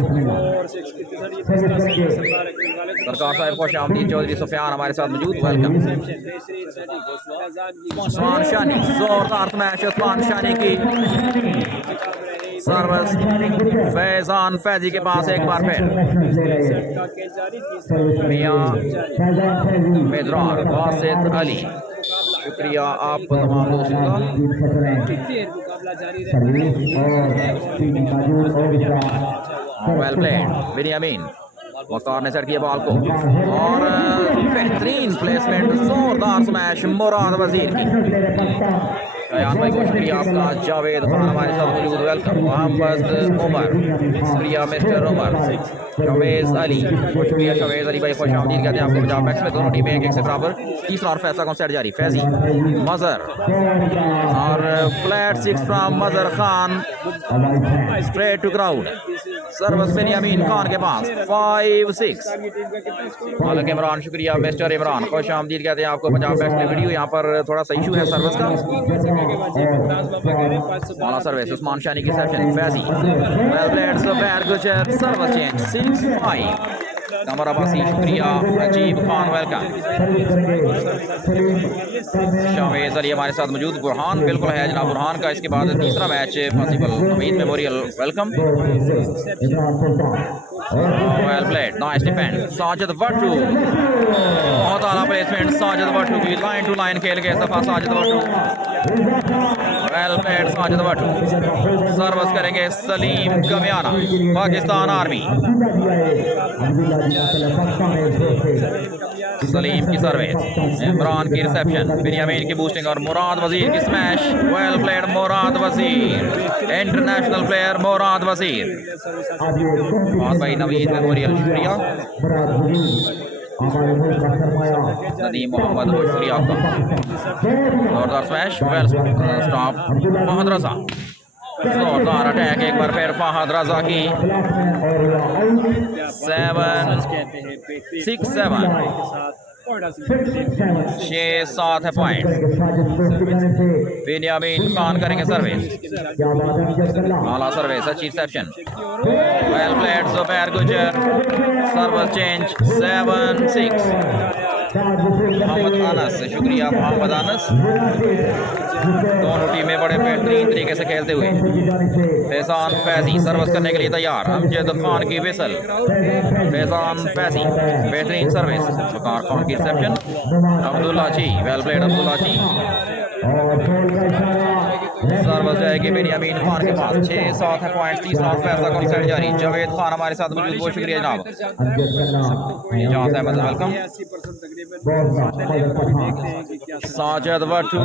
सरकार साहब खुश आमदीद. चौधरी सुफियान हमारे साथ मौजूद. वेलकम. उस्मान शानी, जोरदार स्मैश उस्मान शानी की. सर्विस फैजान फैजी के पास एक बार फिर. मियां मेदरार वासिद अली, शुक्रिया आप तमाम दोस्तों का. Well played Binyamin. वकार ने सेट किया बॉल को और बेहतरीन प्लेसमेंट, जोरदार स्मैश मुराद वजीर की. शयान भाई को शुक्रिया आपका. जावेद खान हमारे साथ मौजूद. वेलकम. मोहम्मद उमर, शुक्रिया मिस्टर उमर. शवेज अली, शुक्रिया शवेज अली भाई खुश आमदीद कहते हैं आपको. पंजाब मैक्स में दोनों टीमें 1-1 से बराबर. तीसरा और फैसला कौन सेट जारी. फैजी मजहर और flat 6 from Mazhar Khan straight to ground. Service Binyamin Khan के पास. 5-6. मालिक इमरान, शुक्रिया मिस्टर इमरान, खुश आमदीद कहते हैं आपको. पंजाब मैक्स में वीडियो यहाँ पर थोड़ा सा इशू है सर्विस का. मौला सर्विस उस्मान शानी की reception. Faizi well played Zubair Gujjar. Service change. 6-5. कमर अब्बासी, शुक्रिया. अजीब खान वेलकम. शावेज अली हमारे साथ मौजूद. बुरहान बिल्कुल है जनाब. बुरहान का इसके बाद तीसरा match possible. Hamid memorial welcome. Well played. Nice defence. Sajid Wattoo, बहुत आला प्लेसमेंट साजिद वट्टू की. लाइन टू लाइन खेल गए इस दफा Sajid Wattoo. Well played Sajid Wattoo. Service करेंगे सलीम कमियाना, पाकिस्तान आर्मी. सलीम की सर्विस. इमरान की रिसेप्शन. बिनियामीन की बूस्टिंग और मुराद वजीर की स्मैश. वेल प्लेड मुराद वजीर, इंटरनेशनल प्लेयर मुराद वजीर. बहुत भाई नवीद मेमोरियल, शुक्रिया. नदीम मोहम्मद, शुक्रिया आपका. जोरदार smash. Well stop. Fahad Raza, जोरदार अटैक एक बार फिर फहद रजा की. 7-6-7. 6-7 है पॉइंट. बिनियामीन खान करेंगे सर्विस. आला सर्विस, अच्छी reception. Well played Zubair Gujjar. Service change. 7-6. Mohammad Anas, शुक्रिया मोहम्मद अनस. दोनों टीमें बड़े बेहतरीन तरीके से खेलते हुए. फैजान फैजी सर्विस करने के लिए तैयार. अमजद खान की विसल. फैजान फैजी बेहतरीन सर्विस. वकार खान की reception. Abdullah ji, well played Abdullah ji. Service जाएगी बिनियामीन खान के पास. 6-7 है पॉइंट. तीसरा और फैसला कौन सेट जारी. जावेद खान हमारे साथ मौजूद. बहुत शुक्रिया जनाब. जहाँ से welcome. Sajid Wattoo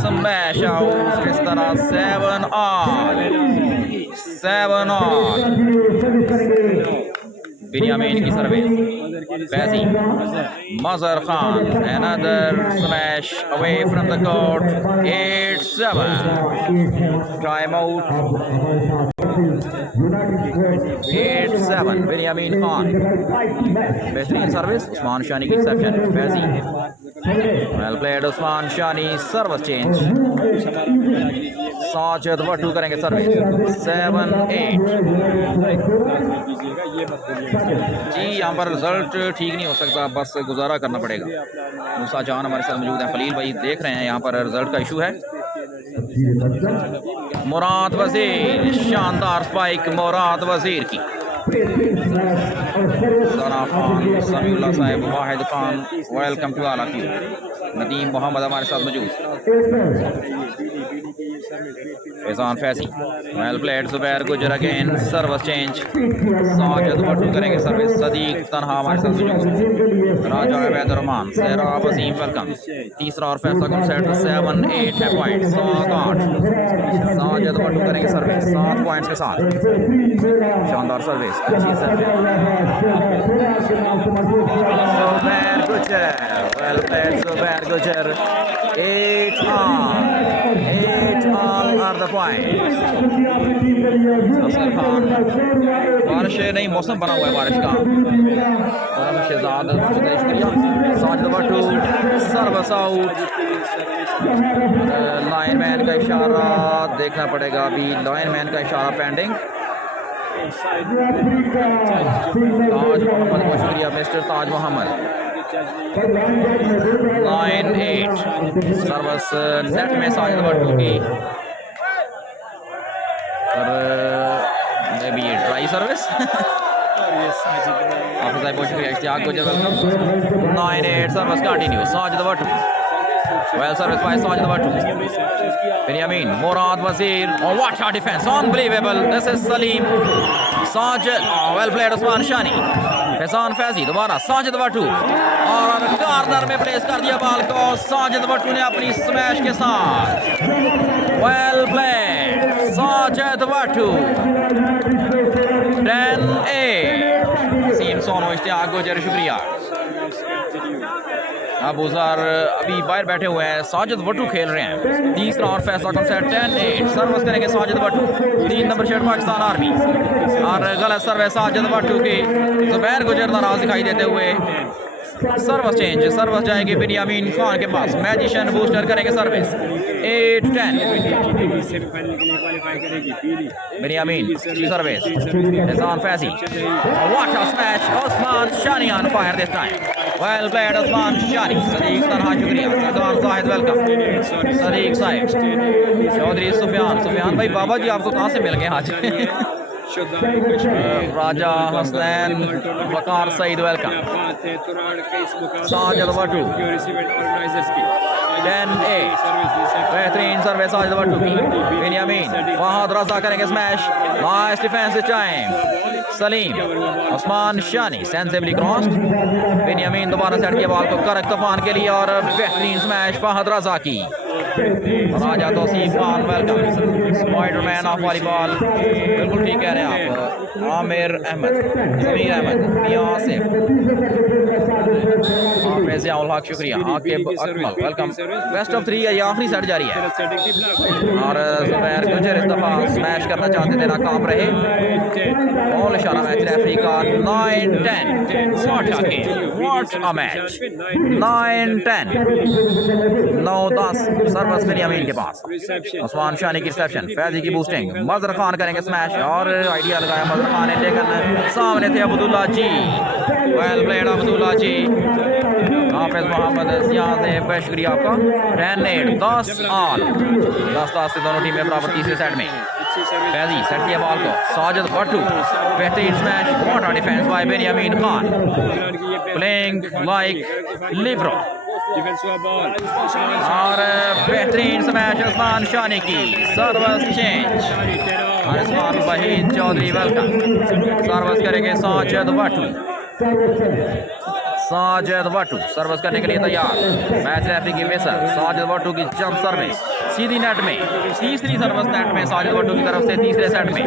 smash out. किस तरह 7-8. बिनियामीन की service. Faizi Mazhar Khan. Another smash away from the court. 8-7. Time out. 8-7. Benyamin Khan. बेहतरीन सर्विस. उस्मान शानी की reception. Faizi well played Usman Shani, service change. Sajid Wattu करेंगे सर्विस। 7-8 जी, यहाँ पर रिजल्ट ठीक नहीं हो सकता, बस गुजारा करना पड़ेगा। मूसा जान हमारे साथ मौजूद हैं, खलील भाई देख रहे हैं यहाँ पर रिजल्ट का इशू है। मुराद वजीर, शानदार स्पाइक मुराद वजीर की। सना Khan, Samiullah sahab, Wahid Khan, welcome to all of you. Nadeem Mohammad हमारे साथ मौजूद। Faizan Faizi, well played. Zubair Gujjar again, service change. Sajid Wattu करेंगे सर्विस। सदीक तनहा हमारे साथ मौजूद। राजा अवैद रहमान, सहरा वसीम, वेलकम। तीसरा और फैसला कम सेट 7-8 है पॉइंट। 7-8 साजिद वटू करेंगे सर्विस 7 पॉइंट्स के साथ। शानदार सर्विस, अच्छी service. Zubair Gujjar, well played Zubair गुजर। 8 all are the points। असर खान, बारिश नहीं, मौसम बना हुआ है बारिश का। Shahzad Sajid वटू, service out. Line man का इशारा देखना पड़ेगा, अभी लाइन मैन का इशारा पेंडिंग। ताज मोहम्मद को शुक्रिया, mister Taj Mohammad. 9-8 service net में साजिद वटू की, और may be try service. Hafiz भाई बहुत शुक्रिया, Ishtiaq Gujjar, welcome. 9-8 service continue. Sajid वटू, well service by Sajid Wattoo. Benyamin, Murad Wazir, और what a defence, unbelievable. This is Saleem. Sajid, well played Usman Shani. Faizan Faizi, दोबारा साजिद वटू, और कॉर्नर में प्लेस कर दिया बॉल को साजिद वटू ने अपनी स्मैश के साथ। Well played Sajid Wattoo. 10-8 सीम सोनो, इश्तियाक गुजर, शुक्रिया। अबूजर अभी बाहर बैठे हुए हैं, साजिद वटू खेल रहे हैं। तीसरा और फैसला कम सेट 10-8 सर्विस करेंगे Sajid Wattoo. 3 number shirt Pakistan army, और गलत सर्विस साजिद वटू की। जुबैर गुजर नाराज दिखाई देते हुए। सर्विस चेंज, सर्विस जाएगी बेनियामीन खान के पास। मैजिशियन बूस्टर करेंगे सर्विस। 8-10 बेनियामीन की service. Faizan Faizi, what a smash. Usman Shani on fire this time. Well played Usman Shani. Sadiq Tanha, शुक्रिया। सलमान साहिद, वेलकम। सदीक साहिब, चौधरी सुफियान भाई, बाबा जी आपको कहाँ से मिल गए आज? राजा हसनैन, वकार सईद, वेलकम। साजिद वटू 10-8 बेहतरीन सर्विस साजिद वटू की। बेनियामीन, फहद रजा करेंगे smash. Nice defence this time. Saleem, Usman Shani sensibly crossed. Benyamin दोबारा सेट किया बॉल को करक तूफान के लिए, और बेहतरीन स्मैश फहद रजा की। Raja Tauseef Khan, welcome. Spiderman of volleyball, बिल्कुल ठीक कह रहे हैं आप। आमिर अहमद, जमीर अहमद, मियां आसिफ, हक, शुक्रिया। Aqib Akmal, welcome. Best of 3 है, ये आखिरी सेट जारी है, और जुबैर गुजर इस दफा स्मैश करना चाहते थे, नाकाम रहे। ऑल इशारा मैच रेफरी का। 9-10 what a match. 9-10 9-10 service Benjamin के पास। उस्मान शानी की रिसेप्शन, फैजी की बूस्टिंग। मजर खान करेंगे स्मैश, और आइडिया लगाया मजर खान ने, लेकिन सामने थे अब्दुल्ला जी। वेल प्लेड अब्दुल्ला जी। हाफिज मोहम्मद सियाज ने, बहुत शुक्रिया आपका। 10-8 10 ऑल 10-10 से दोनों टीमें बराबर। तीसरे सेट में फैजी सेट किया बॉल को साजिद वटू। बेहतरीन smash, what a defence by Benyamin Khan, playing like libero. और बेहतरीन स्मैश उस्मान शानी की। Service change, Usman Waheed Chaudhry, welcome. Service करेंगे साजिद वटू। साजिद वटू सर्विस करने के लिए तैयार। मैच रेफरी की विसल। साजिद वटू की जंप सर्विस सीधी नेट में। तीसरी सर्विस नेट में साजिद वटू की तरफ से तीसरे सेट में।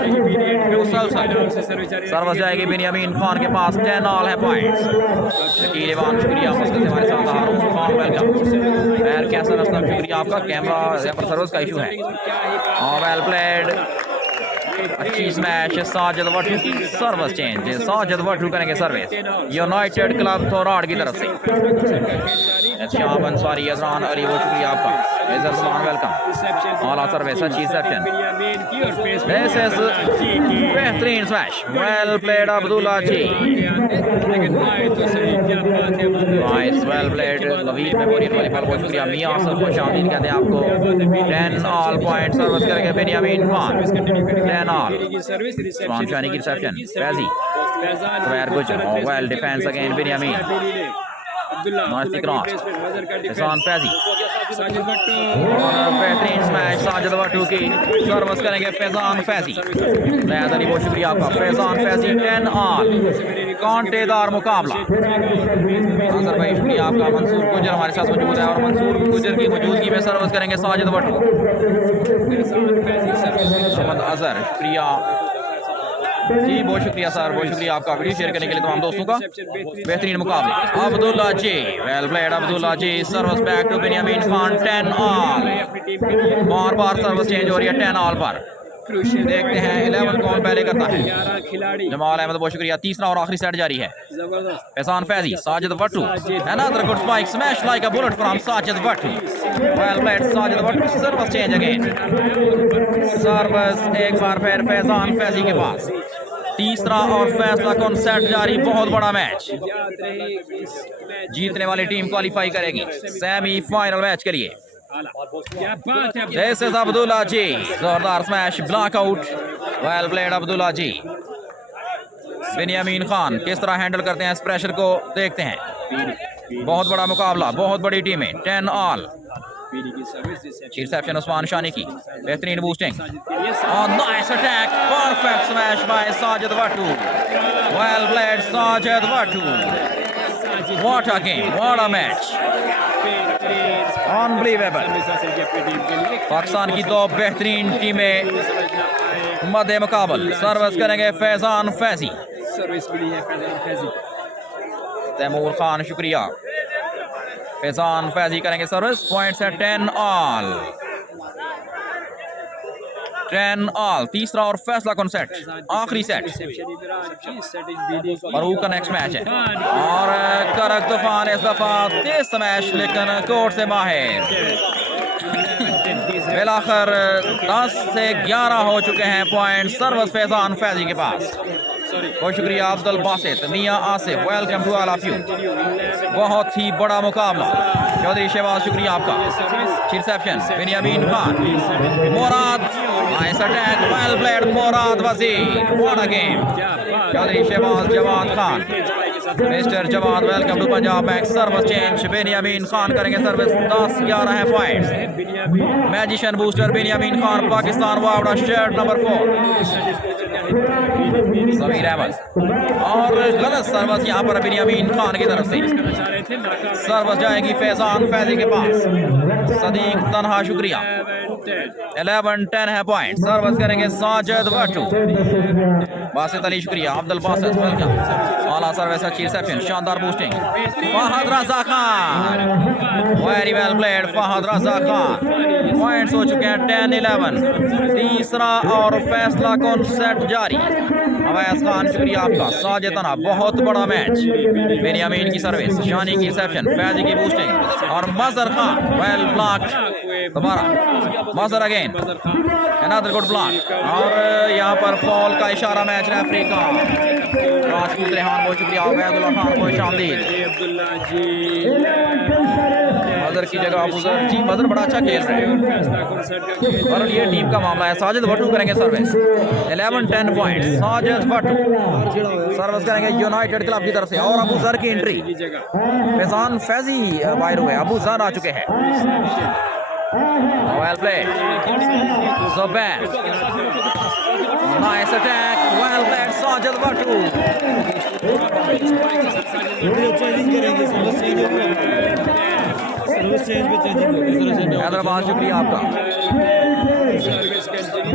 सर्विस जाएगी बेनियामीन खान के पास। 10 ऑल है पॉइंट्स। शकील इवान, शुक्रिया मुस्लिम से हमारे साथ। हारून खान, वेलकम। खैर कैसर असलम, शुक्रिया आपका। कैमरा यहाँ पर सर्विस का इशू है। वेल प्लेड, अच्छी स्मैश साजिद वटू की। सर्विस चेंज, साजिद वटू करेंगे सर्विस यूनाइटेड क्लब थोराड की तरफ से। शाम अंसारी, अजरान अली, बहुत शुक्रिया आपका। Izhar Salman welcome. All service, अच्छी रिसेप्शन। दिस इज बेहतरीन smash, well played Abdullah ji. Nice, well played Naveed memorial volleyball, बहुत शुक्रिया। मियां आसफ खुश आमदीद कहते हैं आपको। 10 ऑल पॉइंट सर्विस करेंगे बेनियामीन खान, 10 ऑल। उस्मान शानी की reception, Faizi, Zubair Gujjar, well defence again Benyamin. Nice cross, Hassan Faizi, और बेहतरीन स्मैश साजिद वट्टू की, सर्विस करेंगे फैजान फैजी। जैद अली, बहुत शुक्रिया आपका। फैजान फैजी 10 ऑल, कांटेदार मुकाबला। नाज़र भाई शुक्रिया आपका। मंसूर गुजर हमारे साथ मौजूद है और मंसूर गुजर की मौजूदगी में सर्विस करेंगे साजिद वट्टू। अहमद अजहर शुक्रिया जी, बहुत शुक्रिया सर, बहुत शुक्रिया आपका वीडियो शेयर करने के लिए तमाम दोस्तों का। बेहतरीन मुकाबला, Abdullah ji, well played Abdullah ji, service back to Benyamin Khan 10 all. बार बार सर्विस चेंज हो रही है 10 ऑल पर। देखते हैं 11 कौन पहले करता है। जमाल अहमद, बहुत शुक्रिया। तीसरा और आखिरी सेट जारी है। Hassan Faizi, Sajid Wattoo, another good spike, smash like a bullet from Sajid Wattoo, well played Sajid Wattoo. Service change again, service एक बार फिर फैजान फैजी के पास। तीसरा और फैसला कौन सेट जारी, बहुत बड़ा मैच। जीतने वाली टीम क्वालिफाई करेगी सेमीफाइनल मैच के लिए। This is अब्दुल्ला जी, जोरदार smash, block out, well played Abdullah ji. Benyamin Khan किस तरह हैंडल करते हैं इस प्रेशर को, देखते हैं। बहुत बड़ा मुकाबला, बहुत बड़ी टीमें, 10 ऑल। रिसेप्शन उस्मान शानी की, बेहतरीन boosting, nice attack, perfect smash by Sajid Wattoo, well played Sajid Wattoo. What a game, what a match, unbelievable. Pakistan की दो बेहतरीन टीमें मध्य मुकाबल। सर्विस करेंगे फैजान फैजी, तैमूर खान शुक्रिया। फैजान फैजी करेंगे सर्विस, पॉइंट्स है 10 ऑल, 10 ऑल। तीसरा और फैसला कौन सेट, आखिरी सेट। फरूक का नेक्स्ट मैच है और करक तूफान इस दफा तेज स्मैश, लेकिन कोर्ट से माहिर। बिलाखिर 10 से 11 हो चुके हैं पॉइंट सर्विस फैजान फैजी के पास। बहुत शुक्रिया अब्दुल बासित, मियां Asif, welcome to all of you. बहुत ही बड़ा मुकाबला। चौधरी शहबाज शुक्रिया आपका। Reception Benyamin Khan, Murad, nice attack, well played Murad Wazir, what a game. Chaudhry Shahbaz Jawad Khan, mister Jawad, welcome to Punjab bank. Service change, Benyamin Khan करेंगे सर्विस, 10-11 है points. Magician booster Benyamin Khan, Pakistan Wapda, shirt number 4। Sameer Ahmed और गलत सर्विस यहाँ पर बेनियामीन खान की तरफ से। सर्विस जाएगी फैजान फैजी के पास। सदीक तनहा शुक्रिया। 11-10 है पॉइंट। सर्विस करेंगे साजिद वट्टू। बासित अली शुक्रिया। अब्दुल बासित वेलकम। आला सर्विस, अच्छी रिसेप्शन, शानदार boosting. Fahad Raza Khan, very well played Fahad Raza Khan. Points हो चुके हैं 10-11। तीसरा और फैसला कौन सेट जारी। अवैस खान शुक्रिया आपका। साजिद तनहा, बहुत बड़ा मैच। बेनियामीन की सर्विस, शानी की रिसेप्शन, फैजी की बूस्टिंग और मजहर खान, वेल ब्लॉक। दोबारा मजहर अगेन, अनदर गुड ब्लॉक। और यहाँ पर फॉल का इशारा मैच रेफरी का। राजपूत रेहान, बहुत शुक्रिया। अब्दुल्ला खान, खुश आमदीद। मजहर की जगह अबूजर जी, मजहर बड़ा अच्छा खेल रहे हैं और ये टीम का मामला है। साजिद वट्टू करेंगे service, 11-10 point. Sajid Wattoo service करेंगे यूनाइटेड क्लब की तरफ से और अबूजर की एंट्री। फैजान फैजी बाहर हुए, अबूजर आ चुके हैं। Well played Zubair, nice attack, well played Sajid Wattoo. Hyderabad शुक्रिया आपका।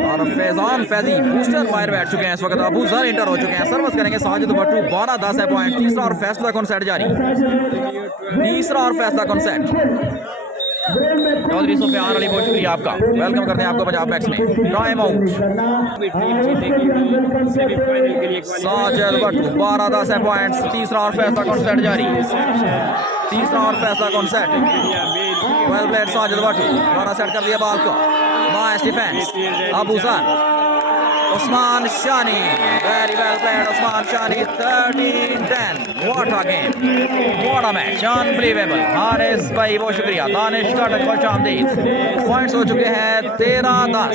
और फैजान फैजी बूस्टर फायर बैठ चुके हैं इस वक्त। अबूजर इंटर हो चुके हैं। सर्विस करेंगे साजिद वट्टू, 12-10 है पॉइंट। तीसरा और फैसला कौन सेट जारी। तीसरा और फैसला कौन सेट। चौधरी सुफियान अली, बहुत शुक्रिया आपका। वेलकम करते हैं आपको पंजाब मैक्स में। Time out. साजिद वट्टू, 12-10 है पॉइंट्स। तीसरा और फैसला कौन सेट जारी। तीसरा और फैसला कौन set. Well played Sajid Bhattu, दोनों सेट कर दिया बॉल को। Nice defence Abu Zar, Usman Shani, very well played Usman Shani. 13-10, what a game, what a match, unbelievable. Haris भाई बहुत शुक्रिया, दानिश का खुश आमदीद। पॉइंट्स हो चुके हैं 13-10,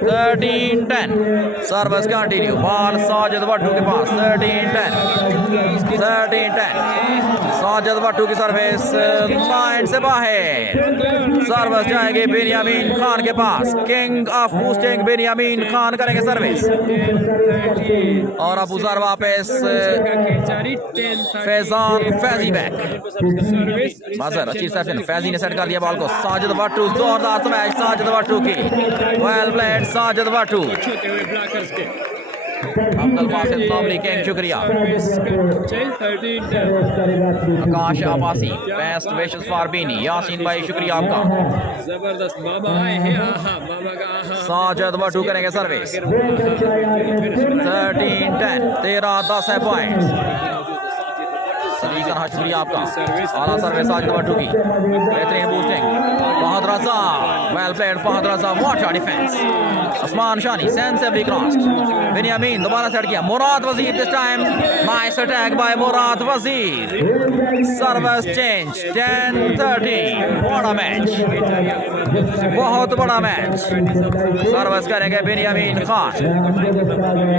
13-10। Service continue, ball Sajid Bhattu के पास। 13-10 साजिद भट्टू की सर्विस लाइन से बाहर। सर्विस जाएगी बेनियामीन खान के पास। King of boosting Benjamin Khan करेंगे सर्विस, और अबू जर वापस। फैजान फैजी बैक। मजर अच्छी सेशन, फैजी ने सेट कर दिया बॉल को। साजिद भट्टू, जोरदार स्मैश साजिद भट्टू की। Well played Sajid Bhattu. Abdul Basit Tabri king शुक्रिया। Akash Abbasi, best wishes for Bini. Yasin भाई शुक्रिया आपका। जबरदस्त मामा आए हैं, आहा मामा का आहा। साजिद भट्टू करेंगे सर्विस। 13-10, 13-10 है पॉइंट। शुक्रिया आपका। आला सर्विस साजिद भट्टू की, बेहतरीन boosting. Fahad Raza, well played Fahad Raza, what a defence. Usman Shani sensibly crossed. Benyamin दोबारा सेट किया। Murad Wazir this time, nice attack by Murad Wazir. Service change. 10-13, what a match, बहुत बड़ा मैच। सर्विस करेंगे बेनियामीन खान।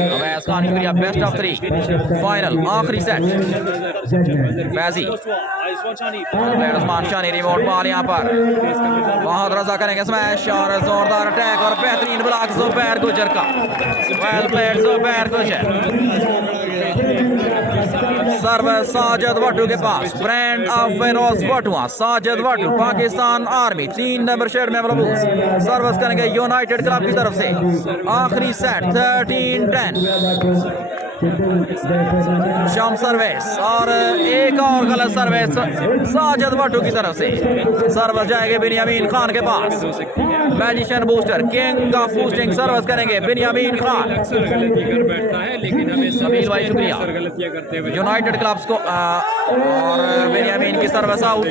अवैस खान शुक्रिया। बेस्ट ऑफ 3 फाइनल, आखिरी सेट। फैजी, उस्मान शानी, रिमोट बॉल यहाँ पर। फहद रजा करेंगे स्मैश, और जोरदार अटैक और बेहतरीन ब्लॉक जुबैर गुजर का। वेल प्लेड जुबैर गुजर। सर्विस साजिद भट्टू के पास। Brand of Feroz Bhattua, Sajid Bhattu, Pakistan army, 3 number शेड में मलबूस। सर्विस करेंगे यूनाइटेड क्लब की तरफ से। आखिरी सेट 13-10। शम सर्विस, और एक और गलत सर्विस साजिद भट्टू की तरफ से। सर्विस जाएंगे बेनियामीन खान के पास। Magician booster, king of boosting, service करेंगे बेनियामीन खान। समीर भाई शुक्रिया। यूनाइटेड क्लब्स को, और बेनियामीन की service out.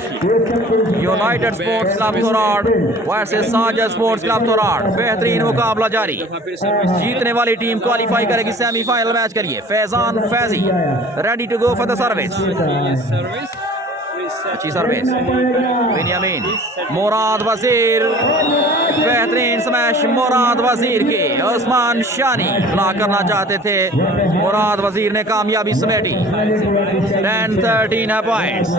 United Sports Club Thorar versus Sajid Sports Club Thorar. बेहतरीन मुकाबला जारी। जीतने वाली टीम क्वालिफाई करेगी सेमीफाइनल मैच के लिए। Faizan Faizi ready to go for the service. अच्छी सर्विस बेनियामीन। मुराद वजीर, बेहतरीन स्मैश मुराद वजीर की। उस्मान शानी ब्लॉक करना चाहते थे, मुराद वजीर ने कामयाबी समेटी। 10-13 है पॉइंट्स।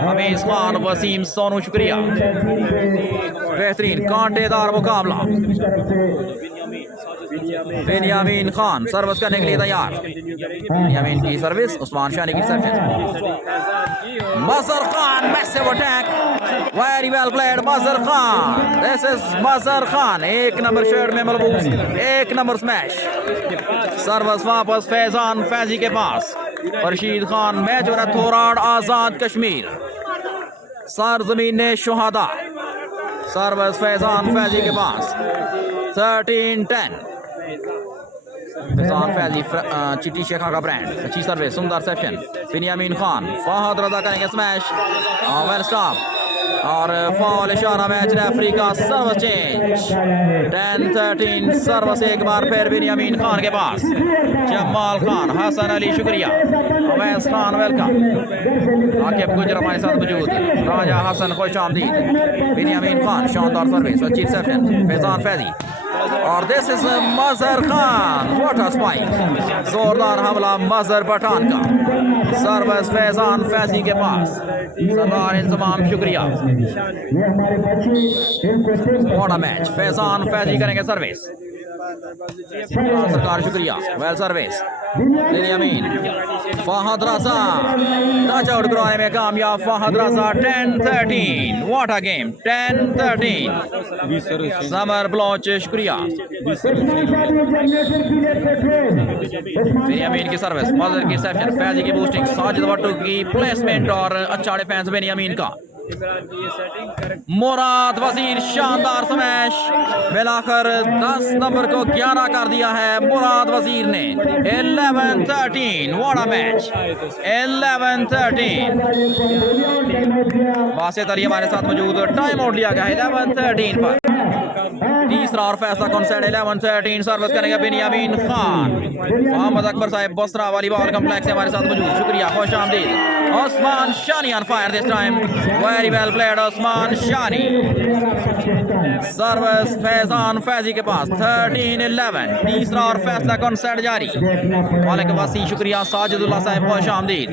हमीज खान, वसीम सोनू शुक्रिया। बेहतरीन कांटेदार मुकाबला। बेनियामीन खान सर्विस करने के लिए तैयार। बेनियामीन की सर्विस, उस्मान शानी की service. Mazhar Khan, massive attack, very well played Mazhar Khan. This is मजर खान, 1 नंबर शेड में मलबूस, 1 नंबर स्मैश। सर्विस वापस फैजान फैजी के पास। रशीद खान, मैच हो रहा थोराड आजाद कश्मीर, सरजमीन शुहादा। सर्विस फैजान फैजी के पास। 13-10 फैजान फैजी, चिट्टी शेखा का ब्रांड। अच्छी सर्विस, सुंदर सेशन। बेनियामीन खान, फहद रजा करेंगे स्मैश, वेल स्टॉप, और फॉल इशारा। मैच रेफरी का सर्विस चेंज। 10-13 सर्विस एक बार फिर बेनियामीन खान के पास। जमाल खान, हसन अली शुक्रिया। अवैस खान वेलकम। आकिब गुजर हमारे साथ मौजूद। राजा हसन खुश आमदीद। बेनियामीन खान, शानदार सर्विस, अच्छी सेशन। फैजान फैजी, और this is Mazhar Khan, what a spike. जोरदार हमला मजहर पठान का। सर्विस फैजान फैजी के पास। सरदार इंतजाम शुक्रिया। What a match. Faizan Faizi करेंगे सर्विस। सरकार शुक्रिया। Well service. Benyamin, Fahad Raza touch out करवाने में कामयाब। Fahad Raza. 10-13, what a game. 10-13 Samar Baloch शुक्रिया। बेनियामीन की सर्विस, मजर की सेशन, फैजी की बूस्टिंग, साजिद भट्टू की प्लेसमेंट, और अच्छा डिफेंस बेनियामीन का। इमरान की ये सेटिंग करेक्ट मुराद वजीर शानदार स्मैश मिलाकर 10 नंबर को 11 कर दिया है मुराद वजीर ने। 11-13 व्हाट अ मैच। 11-13 वासित अली हमारे साथ मौजूद। टाइम आउट लिया गया है 11-13 पर। तीसरा और फैसला कौन सा 11-13 सर्विस करेंगे बिनियामीन खान। मोहम्मद अकबर साहब बसरा वॉलीबॉल कम्प्लेक्स से हमारे साथ मौजूद। शुक्रिया, खुश आमदीद। Usman Shani on fire this time. Very well played Usman Shani. Service Faizan Faizi के पास 13-11। तीसरा और फैसला कौन सेट जारी। वालेकुम अस्सलाम, शुक्रिया साजिदुल्लाह साहब, खुश आमदीद।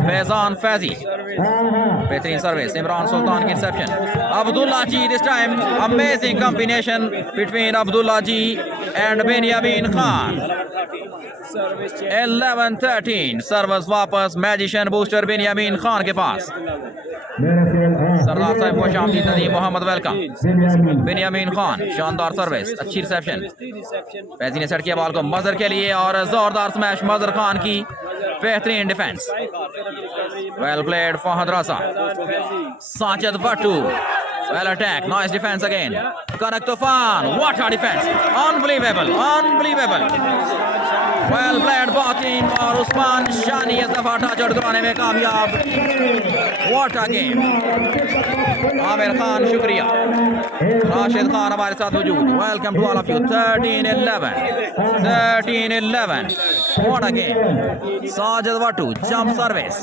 फैजान फैजी बेहतरीन सर्विस। इमरान सुल्तान की reception. Abdullah ji this time amazing combination between Abdullah ji and Benyamin Khan. 11-13 service वापस मैजिशियन बूस्टर बेनियामीन खान के पास। सरदार साहब खुश आमदीद। नदीम मोहम्मद वेलकम। बेनियामीन खान शानदार सर्विस, अच्छी रिसेप्शन। फैजी ने सेट किया बॉल को मजर के लिए और जोरदार स्मैश मजर खान की बेहतरीन defence. Well played Fahad Raza. Sajid Bhattu well attack, nice defense again. Kanak Tufan, what a defense, unbelievable, unbelievable. Well played Batin और उस्मान शानी इस दफा टाचर कराने में कामयाब। What a game. Aamir Khan शुक्रिया। राशिद खान हमारे साथ मौजूद। Welcome to all of you. 13-11 13-11 What a game. Sajid Bhattu jump service,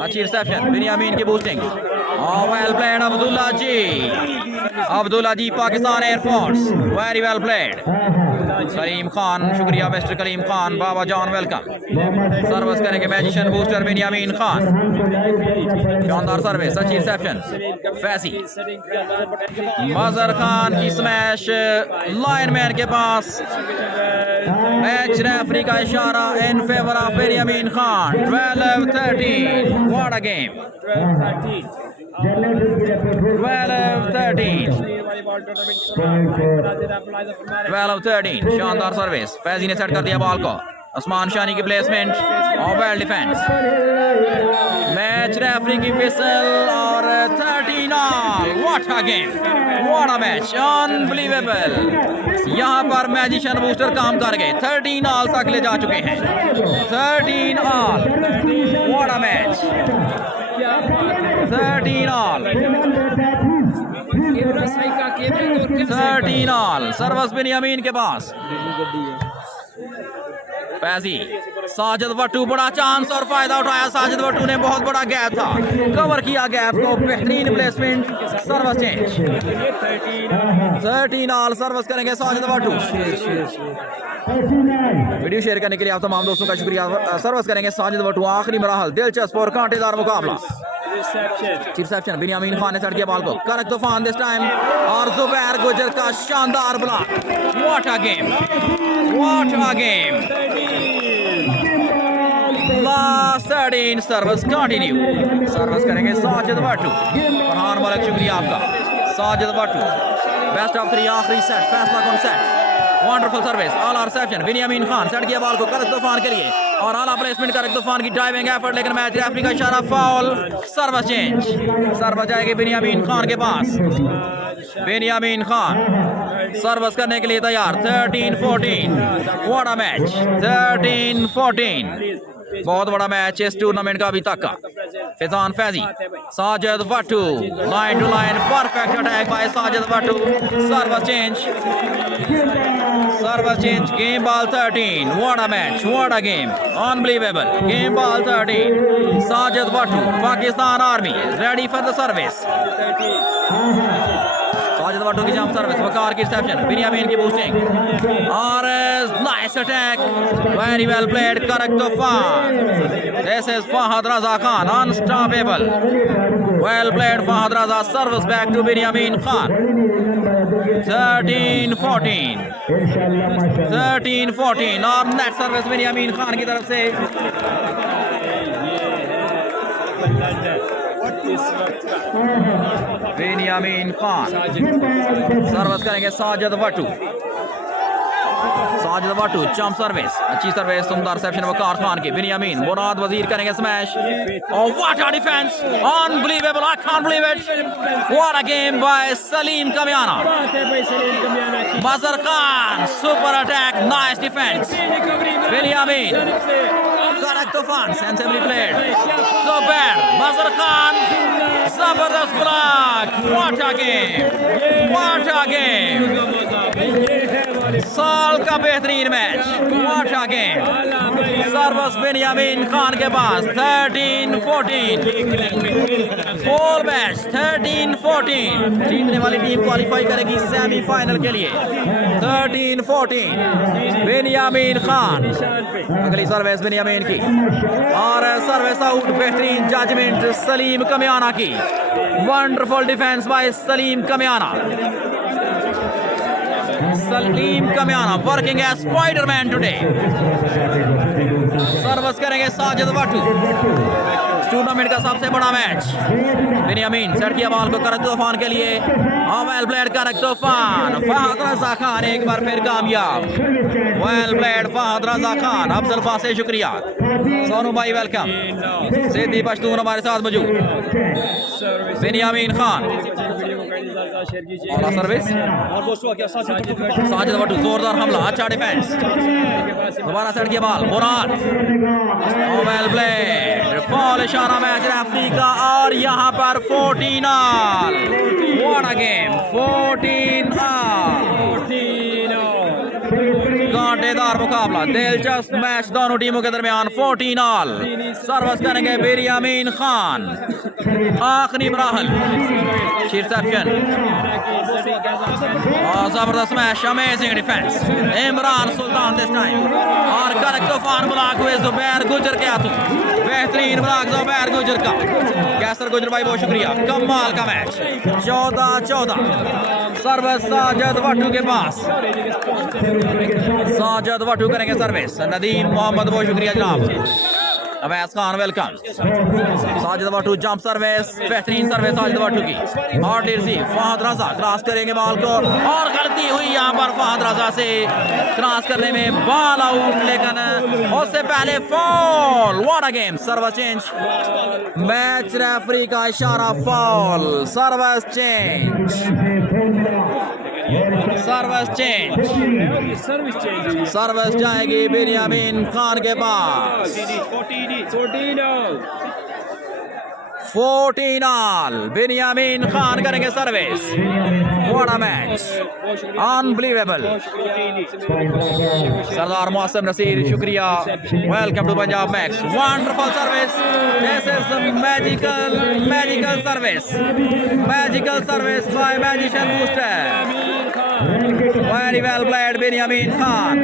अच्छी रिसेप्शन, बिनियामीन की boosting. Well played Abdullah ji. Abdullah ji Pakistan air force, very well played. Karim Khan शुक्रिया mister Karim Khan. Baba John welcome. Service करेंगे मैजिशियन बूस्टर बेनियामीन खान। शानदार सर्विस, अच्छी रिसेप्शन। फैसी मजर खान की स्मैश लाइनमैन के पास। मैच रेफरी का इशारा in favour of Benyamin Khan. 12-13 what a game. 12-13 शानदार सर्विस। फैजी ने सेट कर दिया बॉल को। उस्मान शानी की प्लेसमेंट और वेल डिफेंस। मैच रेफरी की विसल और 13 all. What a game, what a match, unbelievable. यहाँ पर मैजिशियन बूस्टर काम कर गए। 13 ऑल तक ले जा चुके हैं। 13 all, what a match. 13 all 13 all. Service Binyamin के पास। फैजी साजिद भट्टू बड़ा चांस और फायदा उठाया। साजिद भट्टू ने बहुत बड़ा गैप था, कवर किया गैप को। बेहतरीन placement, service change. 13 all service करेंगे साजिद भट्टू। वीडियो शेयर करने के लिए आप तमाम दोस्तों का शुक्रिया। सर्विस करेंगे साजिद भट्टू। आखिरी मराहल दिलचस्प और कांटेदार मुकाबला। रिसेप्शन बिनियामीन खान ने सेट किया बॉल को। करक तूफान दिस टाइम और जुबैर गुजर का शानदार block. What a game, what a game. Last 13 service continue. Service करेंगे साजिद भट्टू। फरहान मलिक शुक्रिया आपका। साजिद भट्टू बेस्ट ऑफ 3 आखिरी सेट, फैसला कौन सेट। वंडरफुल सर्विस, आला रिसेप्शन। बिनियामीन खान सेट किया बॉल को करक तूफान के लिए और आला प्लेसमेंट करक तूफान की ड्राइविंग एफर्ट, लेकिन मैच रेफरी का इशारा फाउल। Service change. सर्विस जाएगी बिनियामीन खान के पास। बिनियामीन खान सर्विस करने के लिए तैयार। 13-14 व्हाट अ मैच। 13-14 बहुत बड़ा मैच इस टूर्नामेंट का अभी तक का। Faizan Faizi, Sajid Bhattu line to line, perfect attack by Sajid Bhattu. Service change, service change. Game ball 13 what a match, what a game, unbelievable. Game ball 13 Sajid Bhattu, Pakistan army ready for the service. Sajid Bhattu की jump service, वकार की reception, Binyamin की boosting और nice attack, very well played. Karak Toofan, this is Fahad Raza Khan, unstoppable. Well played Fahad Raza. Service back to Biniyamin Khan. 13-14 और net service Binyamin Khan की तरफ से। Benjamin Khan service करेंगे Sajid Bhattu. Sajid Wattoo jump service, अच्छी सर्विस, सुंदर रिसेप्शन वकार खान की। बिनियामीन मुराद वजीर करेंगे स्मैश और what a defence, unbelievable, I can't believe it, what a game by Saleem Kamiana. Mazhar Khan super attack, nice defence. Binyamin Karak Toofan, sensibly played, Zubair, Mazhar Khan, जबरदस्त block, what a game, what a game, साल का बेहतरीन match, what a game. Service Binyamin Khan के पास 13-14, four match 13-14, जीतने वाली team qualify करेगी semifinal के लिए। 13-14 बिनियामीन खान, अगली सर्विस बिनियामीन की और सर्विस आउट, बेहतरीन जजमेंट सलीम कमियाना की। Wonderful defence by Saleem Kamiyana. Saleem Kamiyana working as Spiderman today. Service करेंगे साजिद वाटू, टूर्नामेंट का सबसे बड़ा मैच। बिनियामीन सेट किया बॉल को करेक्ट तूफान के लिए, वेल प्लेड करेक्ट तूफान। फहद रजा खान एक बार फिर कामयाब, वेल प्लेड फहद रजा खान। अफजल पास से शुक्रिया, सोनू भाई वेलकम, सिद्दी पश्तून हमारे साथ मौजूद। बिनियामीन खान सर्विस, साजिद वाटू जोरदार हमला, अच्छा डिफेंस, दोबारा सेट किया बॉल, मुराद, वेल प्लेड, फॉल इशारा मैच रेफरी का और यहाँ पर 14 all. What a game, 14 all, कांटेदार मुकाबला, दिलचस्प मैच दोनों टीमों के दरमियान। 14 ऑल। सर्विस करेंगे बिनियामीन खान, आखिरी मराहल, रिसेप्शन और जबरदस्त match, amazing defence, Imran Sultan this time और करेक्ट तूफान ब्लॉक हुए जुबैर गुजर के हाथों, बेहतरीन ब्लॉक जुबैर गुजर का। कैसर गुजर भाई बहुत शुक्रिया, कमाल का मैच। 14-14 सर्विस साजिद वाटू के पास, साजिद वाटू करेंगे सर्विस। नदीम मोहम्मद बहुत शुक्रिया जनाब, Awais Khan welcome. Sajid Wattoo jump service, बेहतरीन सर्विस साजिद वाटू की और रिसीव, फहद रजा क्रॉस करेंगे बॉल को और गलती हुई यहाँ पर फहद रजा से क्रॉस करने में, बॉल आउट, लेकिन उससे पहले fall. What a game, service change, match referee का इशारा, fall, service change, service change, service जाएगी बिनियामीन खान के पास। 14 ऑल, बिनियामीन खान करेंगे service. What a match, unbelievable. Sardar Mausam Naseer शुक्रिया, welcome to Punjab Max, wonderful service, this is magical service, magical service by magician booster, very well played Binyamin Khan.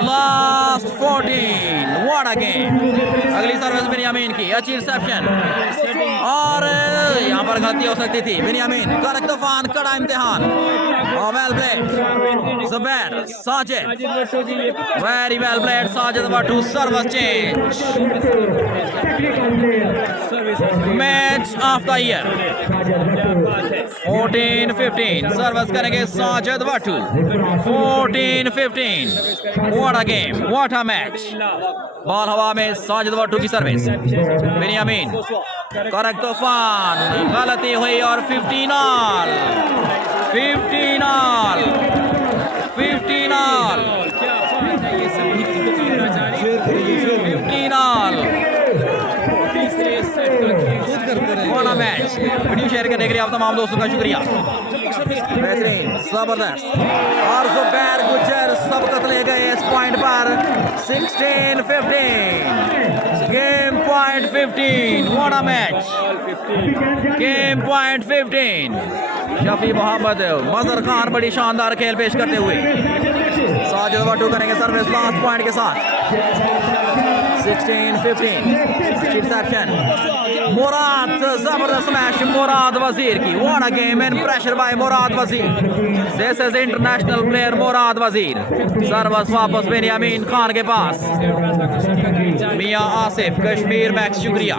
Last 14, what a game. अगली service Binyamin की, अच्छी reception और यहाँ पर गलती हो सकती थी। बिनियामीन करेक्ट तूफान, कड़ा इम्तिहान और well played Zubair, Sajid, very well played Sajid Wattoo. Service change, match of the year. 14-15 service करेंगे Sajid Wattoo. 14-15, what a game, what a match. Ball हवा में, साजिद वाटू की सर्विस, बिनियामीन करेक्ट तूफान, गलती हुई और 15 all, 15 all, 15 all, 15 all. What a match. Video share करने के लिए आप तमाम दोस्तों का शुक्रिया, बेहतरीन, जबरदस्त और जुबैर गुजर सबकत ले गए इस पॉइंट पर। 16-15 game point 15, what a match, game point 15। Shafi Mohammad, Mazhar Khan बड़ी शानदार खेल पेश करते हुए। साजिद वाटू करेंगे सर्विस लास्ट पॉइंट के साथ। 16-15 रिसेप्शन Murad, जबरदस्त स्मैश Murad Wazir की. What a game and pressure by Murad Wazir. This is international player Murad Wazir. सर्वस वापस बेनियामीन खान के पास. मियां आसिफ, कश्मीर मैक्स शुक्रिया.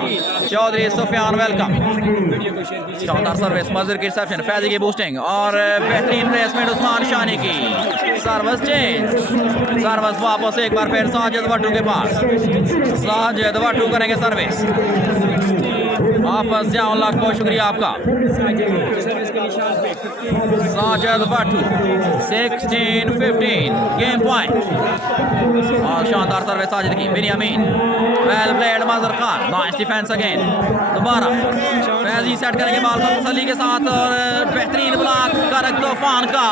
चौधरी सुफियान वेलकम. शानदार सर्विस, मजर की रिसेप्शन, फैजी की बूस्टिंग और बेहतरीन प्लेसमेंट उस्मान शानी की. सर्विस चेंज, सर्विस वापस एक बार फिर साजिद वट्टू के पास. साजिद वट्टू करेंगे सर्विस. हाफिज जियाउल्लाह को शुक्रिया आपका. साजिद वट्टू 16-15 गेम पॉइंट और शानदार सर्विस साजिद की. Benjamin, well played Mazhar Khan, nice defence again. दोबारा फैजी सेट करेंगे बॉल को तसल्ली के साथ और बेहतरीन ब्लॉक करक तूफान का.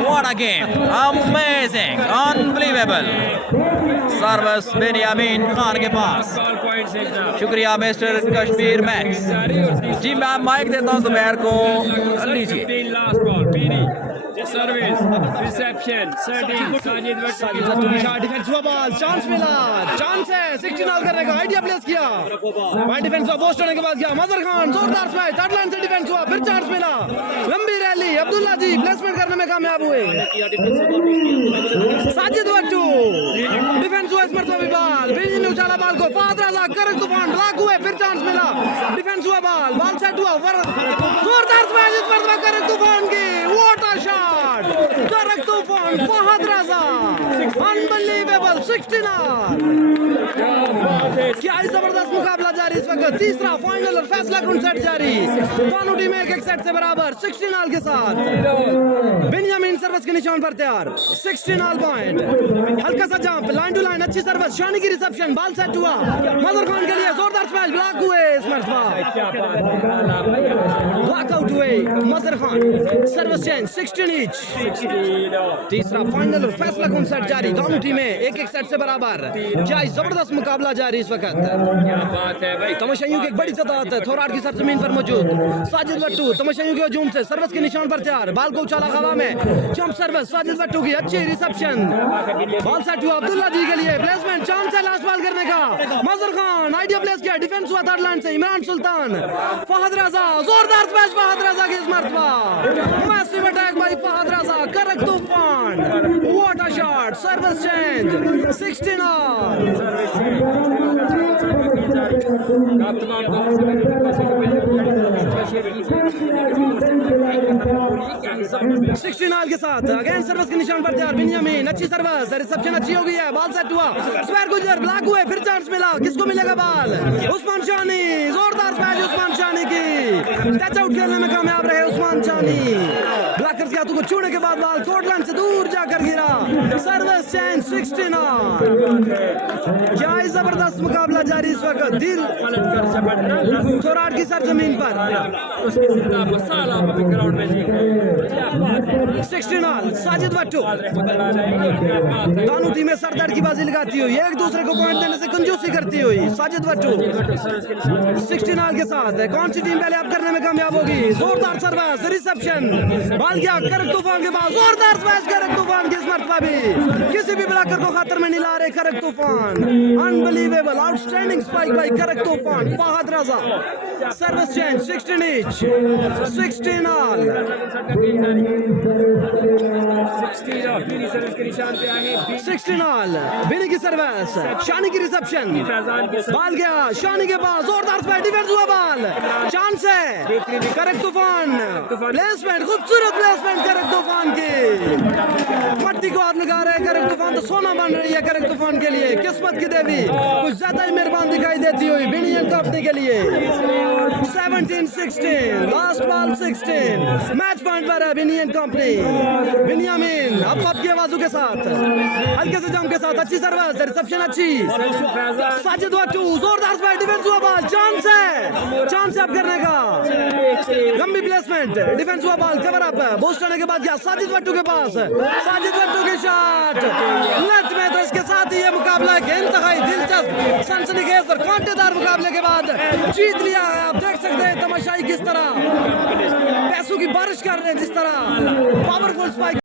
What a game, amazing, unbelievable. Service Benyamin Khan के पास. शुक्रिया मिस्टर कश्मीर मैक्स. जी मैं माइक देता हूँ दोपहर को, लीजिए. Service reception setting Sajid Wattoo की शॉट, डिफेंस हुआ बॉल, चांस मिला, चांस है 16 ऑल करने का. आइडिया प्लेस किया, वन डिफेंस हुआ, पोस्ट होने के बाद गया मजर खान, जोरदार स्मैश, थर्ड लाइन से डिफेंस हुआ, फिर चांस मिला, लंबी रैली, अब्दुल्ला जी प्लेसमेंट करने में कामयाब हुए. साजिद वट्टू डिफेंस हुआ, इस मरतबा भी बॉल, बिजली ने उछाला बॉल को, फहद रजा करक तूफान ब्लॉक हुए, फिर चांस मिला, डिफेंस हुआ बॉल, बॉल सेट हुआ, जोरदार स्मैश इस मरतबा करक तूफान की. व्हाट अ शॉट, करक तूफान, फहद रजा, अनबिलीवेबल. 16 क्या ही जबरदस्त मुकाबला जारी इस वक्त. तीसरा फाइनल और फैसला कुन सेट जारी, दोनों टीमें एक सेट से बराबर. 16 ऑल के साथ बेनियामीन सर्विस के निशान पर तैयार. 16 ऑल पॉइंट, हल्का सा जंप, लाइन टू लाइन, अच्छी सर्विस, शानी की रिसेप्शन, बॉल सेट हुआ, मजर खान के लिए जोरदार स्मैश, ब्लॉक हुए इस मरतबा, ब्लॉक आउट हुए Mazhar Khan. Service change, 16 each. तीसरा फाइनल और फैसला कुन सेट जारी, दोनों टीमें एक एक सेट से बराबर. क्या ही जबरदस्त मुकाबला जारी इस वक्त. तमाशाइयों की एक बड़ी तादाद थोराट की सरजमीन पर मौजूद. साजिद वट्टू तमाशाइयों के हजूम से सर्विस के निशान पर तैयार, बाल को उछाला हवा में, जंप सर्विस साजिद वट्टू की, अच्छी रिसेप्शन, बॉल सेट हुआ, अब्दुल्ला जी के लिए प्लेसमेंट, चांस है लास्ट बॉल करने का. मजर खान आइडिया प्लेस किया, डिफेंस हुआ थर्ड लाइन से, इमरान सुल्तान, फहद रजा, जोरदार स्मैश फहद रजा की इस मरतबा, मैसिव अटैक बाय फहद रजा, करक तूफान. What a shot, service change, 16 all. 16 all के साथ अगेन सर्विस के निशान पर तैयार. बेनियामीन, अच्छी सर्विस, रिसेप्शन अच्छी हो गई है, बॉल सेट हुआ, स्क्वायर गुजर, ब्लॉक हुए, फिर चांस मिला, किसको मिलेगा बॉल, उस्मान शानी, जोरदार स्मैश उस्मान शानी की, टच आउट खेलने में कामयाब रहे उस्मान शानी. ब्लॉकर्स के हाथों को छूने के बाद बॉल कोर्ट लाइन से दूर जाकर गिरा. Service change, 16 all. क्या ही जबरदस्त मुकाबला जारी इस वक्त. दिल थोराट की सरजमीन पर 16 ऑल. साजिद वट्टू, दोनों टीमें सरदर्द की बाजी लगाती हुई, एक दूसरे को पॉइंट देने से कंजूसी करती हुई. साजिद वट्टू 16 ऑल के साथ कौन सी टीम पहले अप करने में कामयाब होगी. जोरदार सर्विस, रिसेप्शन, बॉल गया करक तूफान के पास, जोरदार स्मैश करक तूफान की इस मरतबा भी, किसी भी ब्लॉकर को खतर में नहीं ला रहे करक तूफान. Unbelievable, outstanding spike by Karak Toofan, Fahad Raza. Service change, 16 each. 16 all. 16 all. Bini की सर्विस, शानी की रिसेप्शन, बॉल गया शानी के पास, जोरदार स्मैश, डिफेंस हुआ, बॉल, चांस है, करक तूफान, प्लेसमेंट, खूबसूरत प्लेसमेंट करक तूफान की. मट्टी को हाथ लगा रहे करक तूफान, तो सोना बन रही है करक तूफान के लिए. किस्मत की देवी कुछ ज्यादा ही मेहरबान दिखाई देती हुई बिनियन कंपनी के लिए. 17-16, लास्ट बॉल 16, मैच पॉइंट पर है बिनियन कंपनी. बेनियामीन अब की आवाजों के साथ, हल्के से जंप के साथ, अच्छी सर्विस, रिसेप्शन अच्छी, साजिद वट्टू, जोरदार स्मैश, डिफेंस हुआ, बॉल, चांस है, चांस है अब करने का, लंबी प्लेसमेंट, डिफेंस हुआ, बॉल कवर अप, बूस्ट होने के बाद गया साजिद वट्टू के पास, साजिद वट्टू की शॉट नेट में. तो इसके साथ ही ये मुकाबला के इंतहाई दिलचस्प, सनसनीखेज और कांटेदार मुकाबले के बाद जीत लिया है. आप देख सकते हैं तमाशाई किस तरह पैसों की बारिश कर रहे हैं, जिस तरह पावरफुल स्पाइक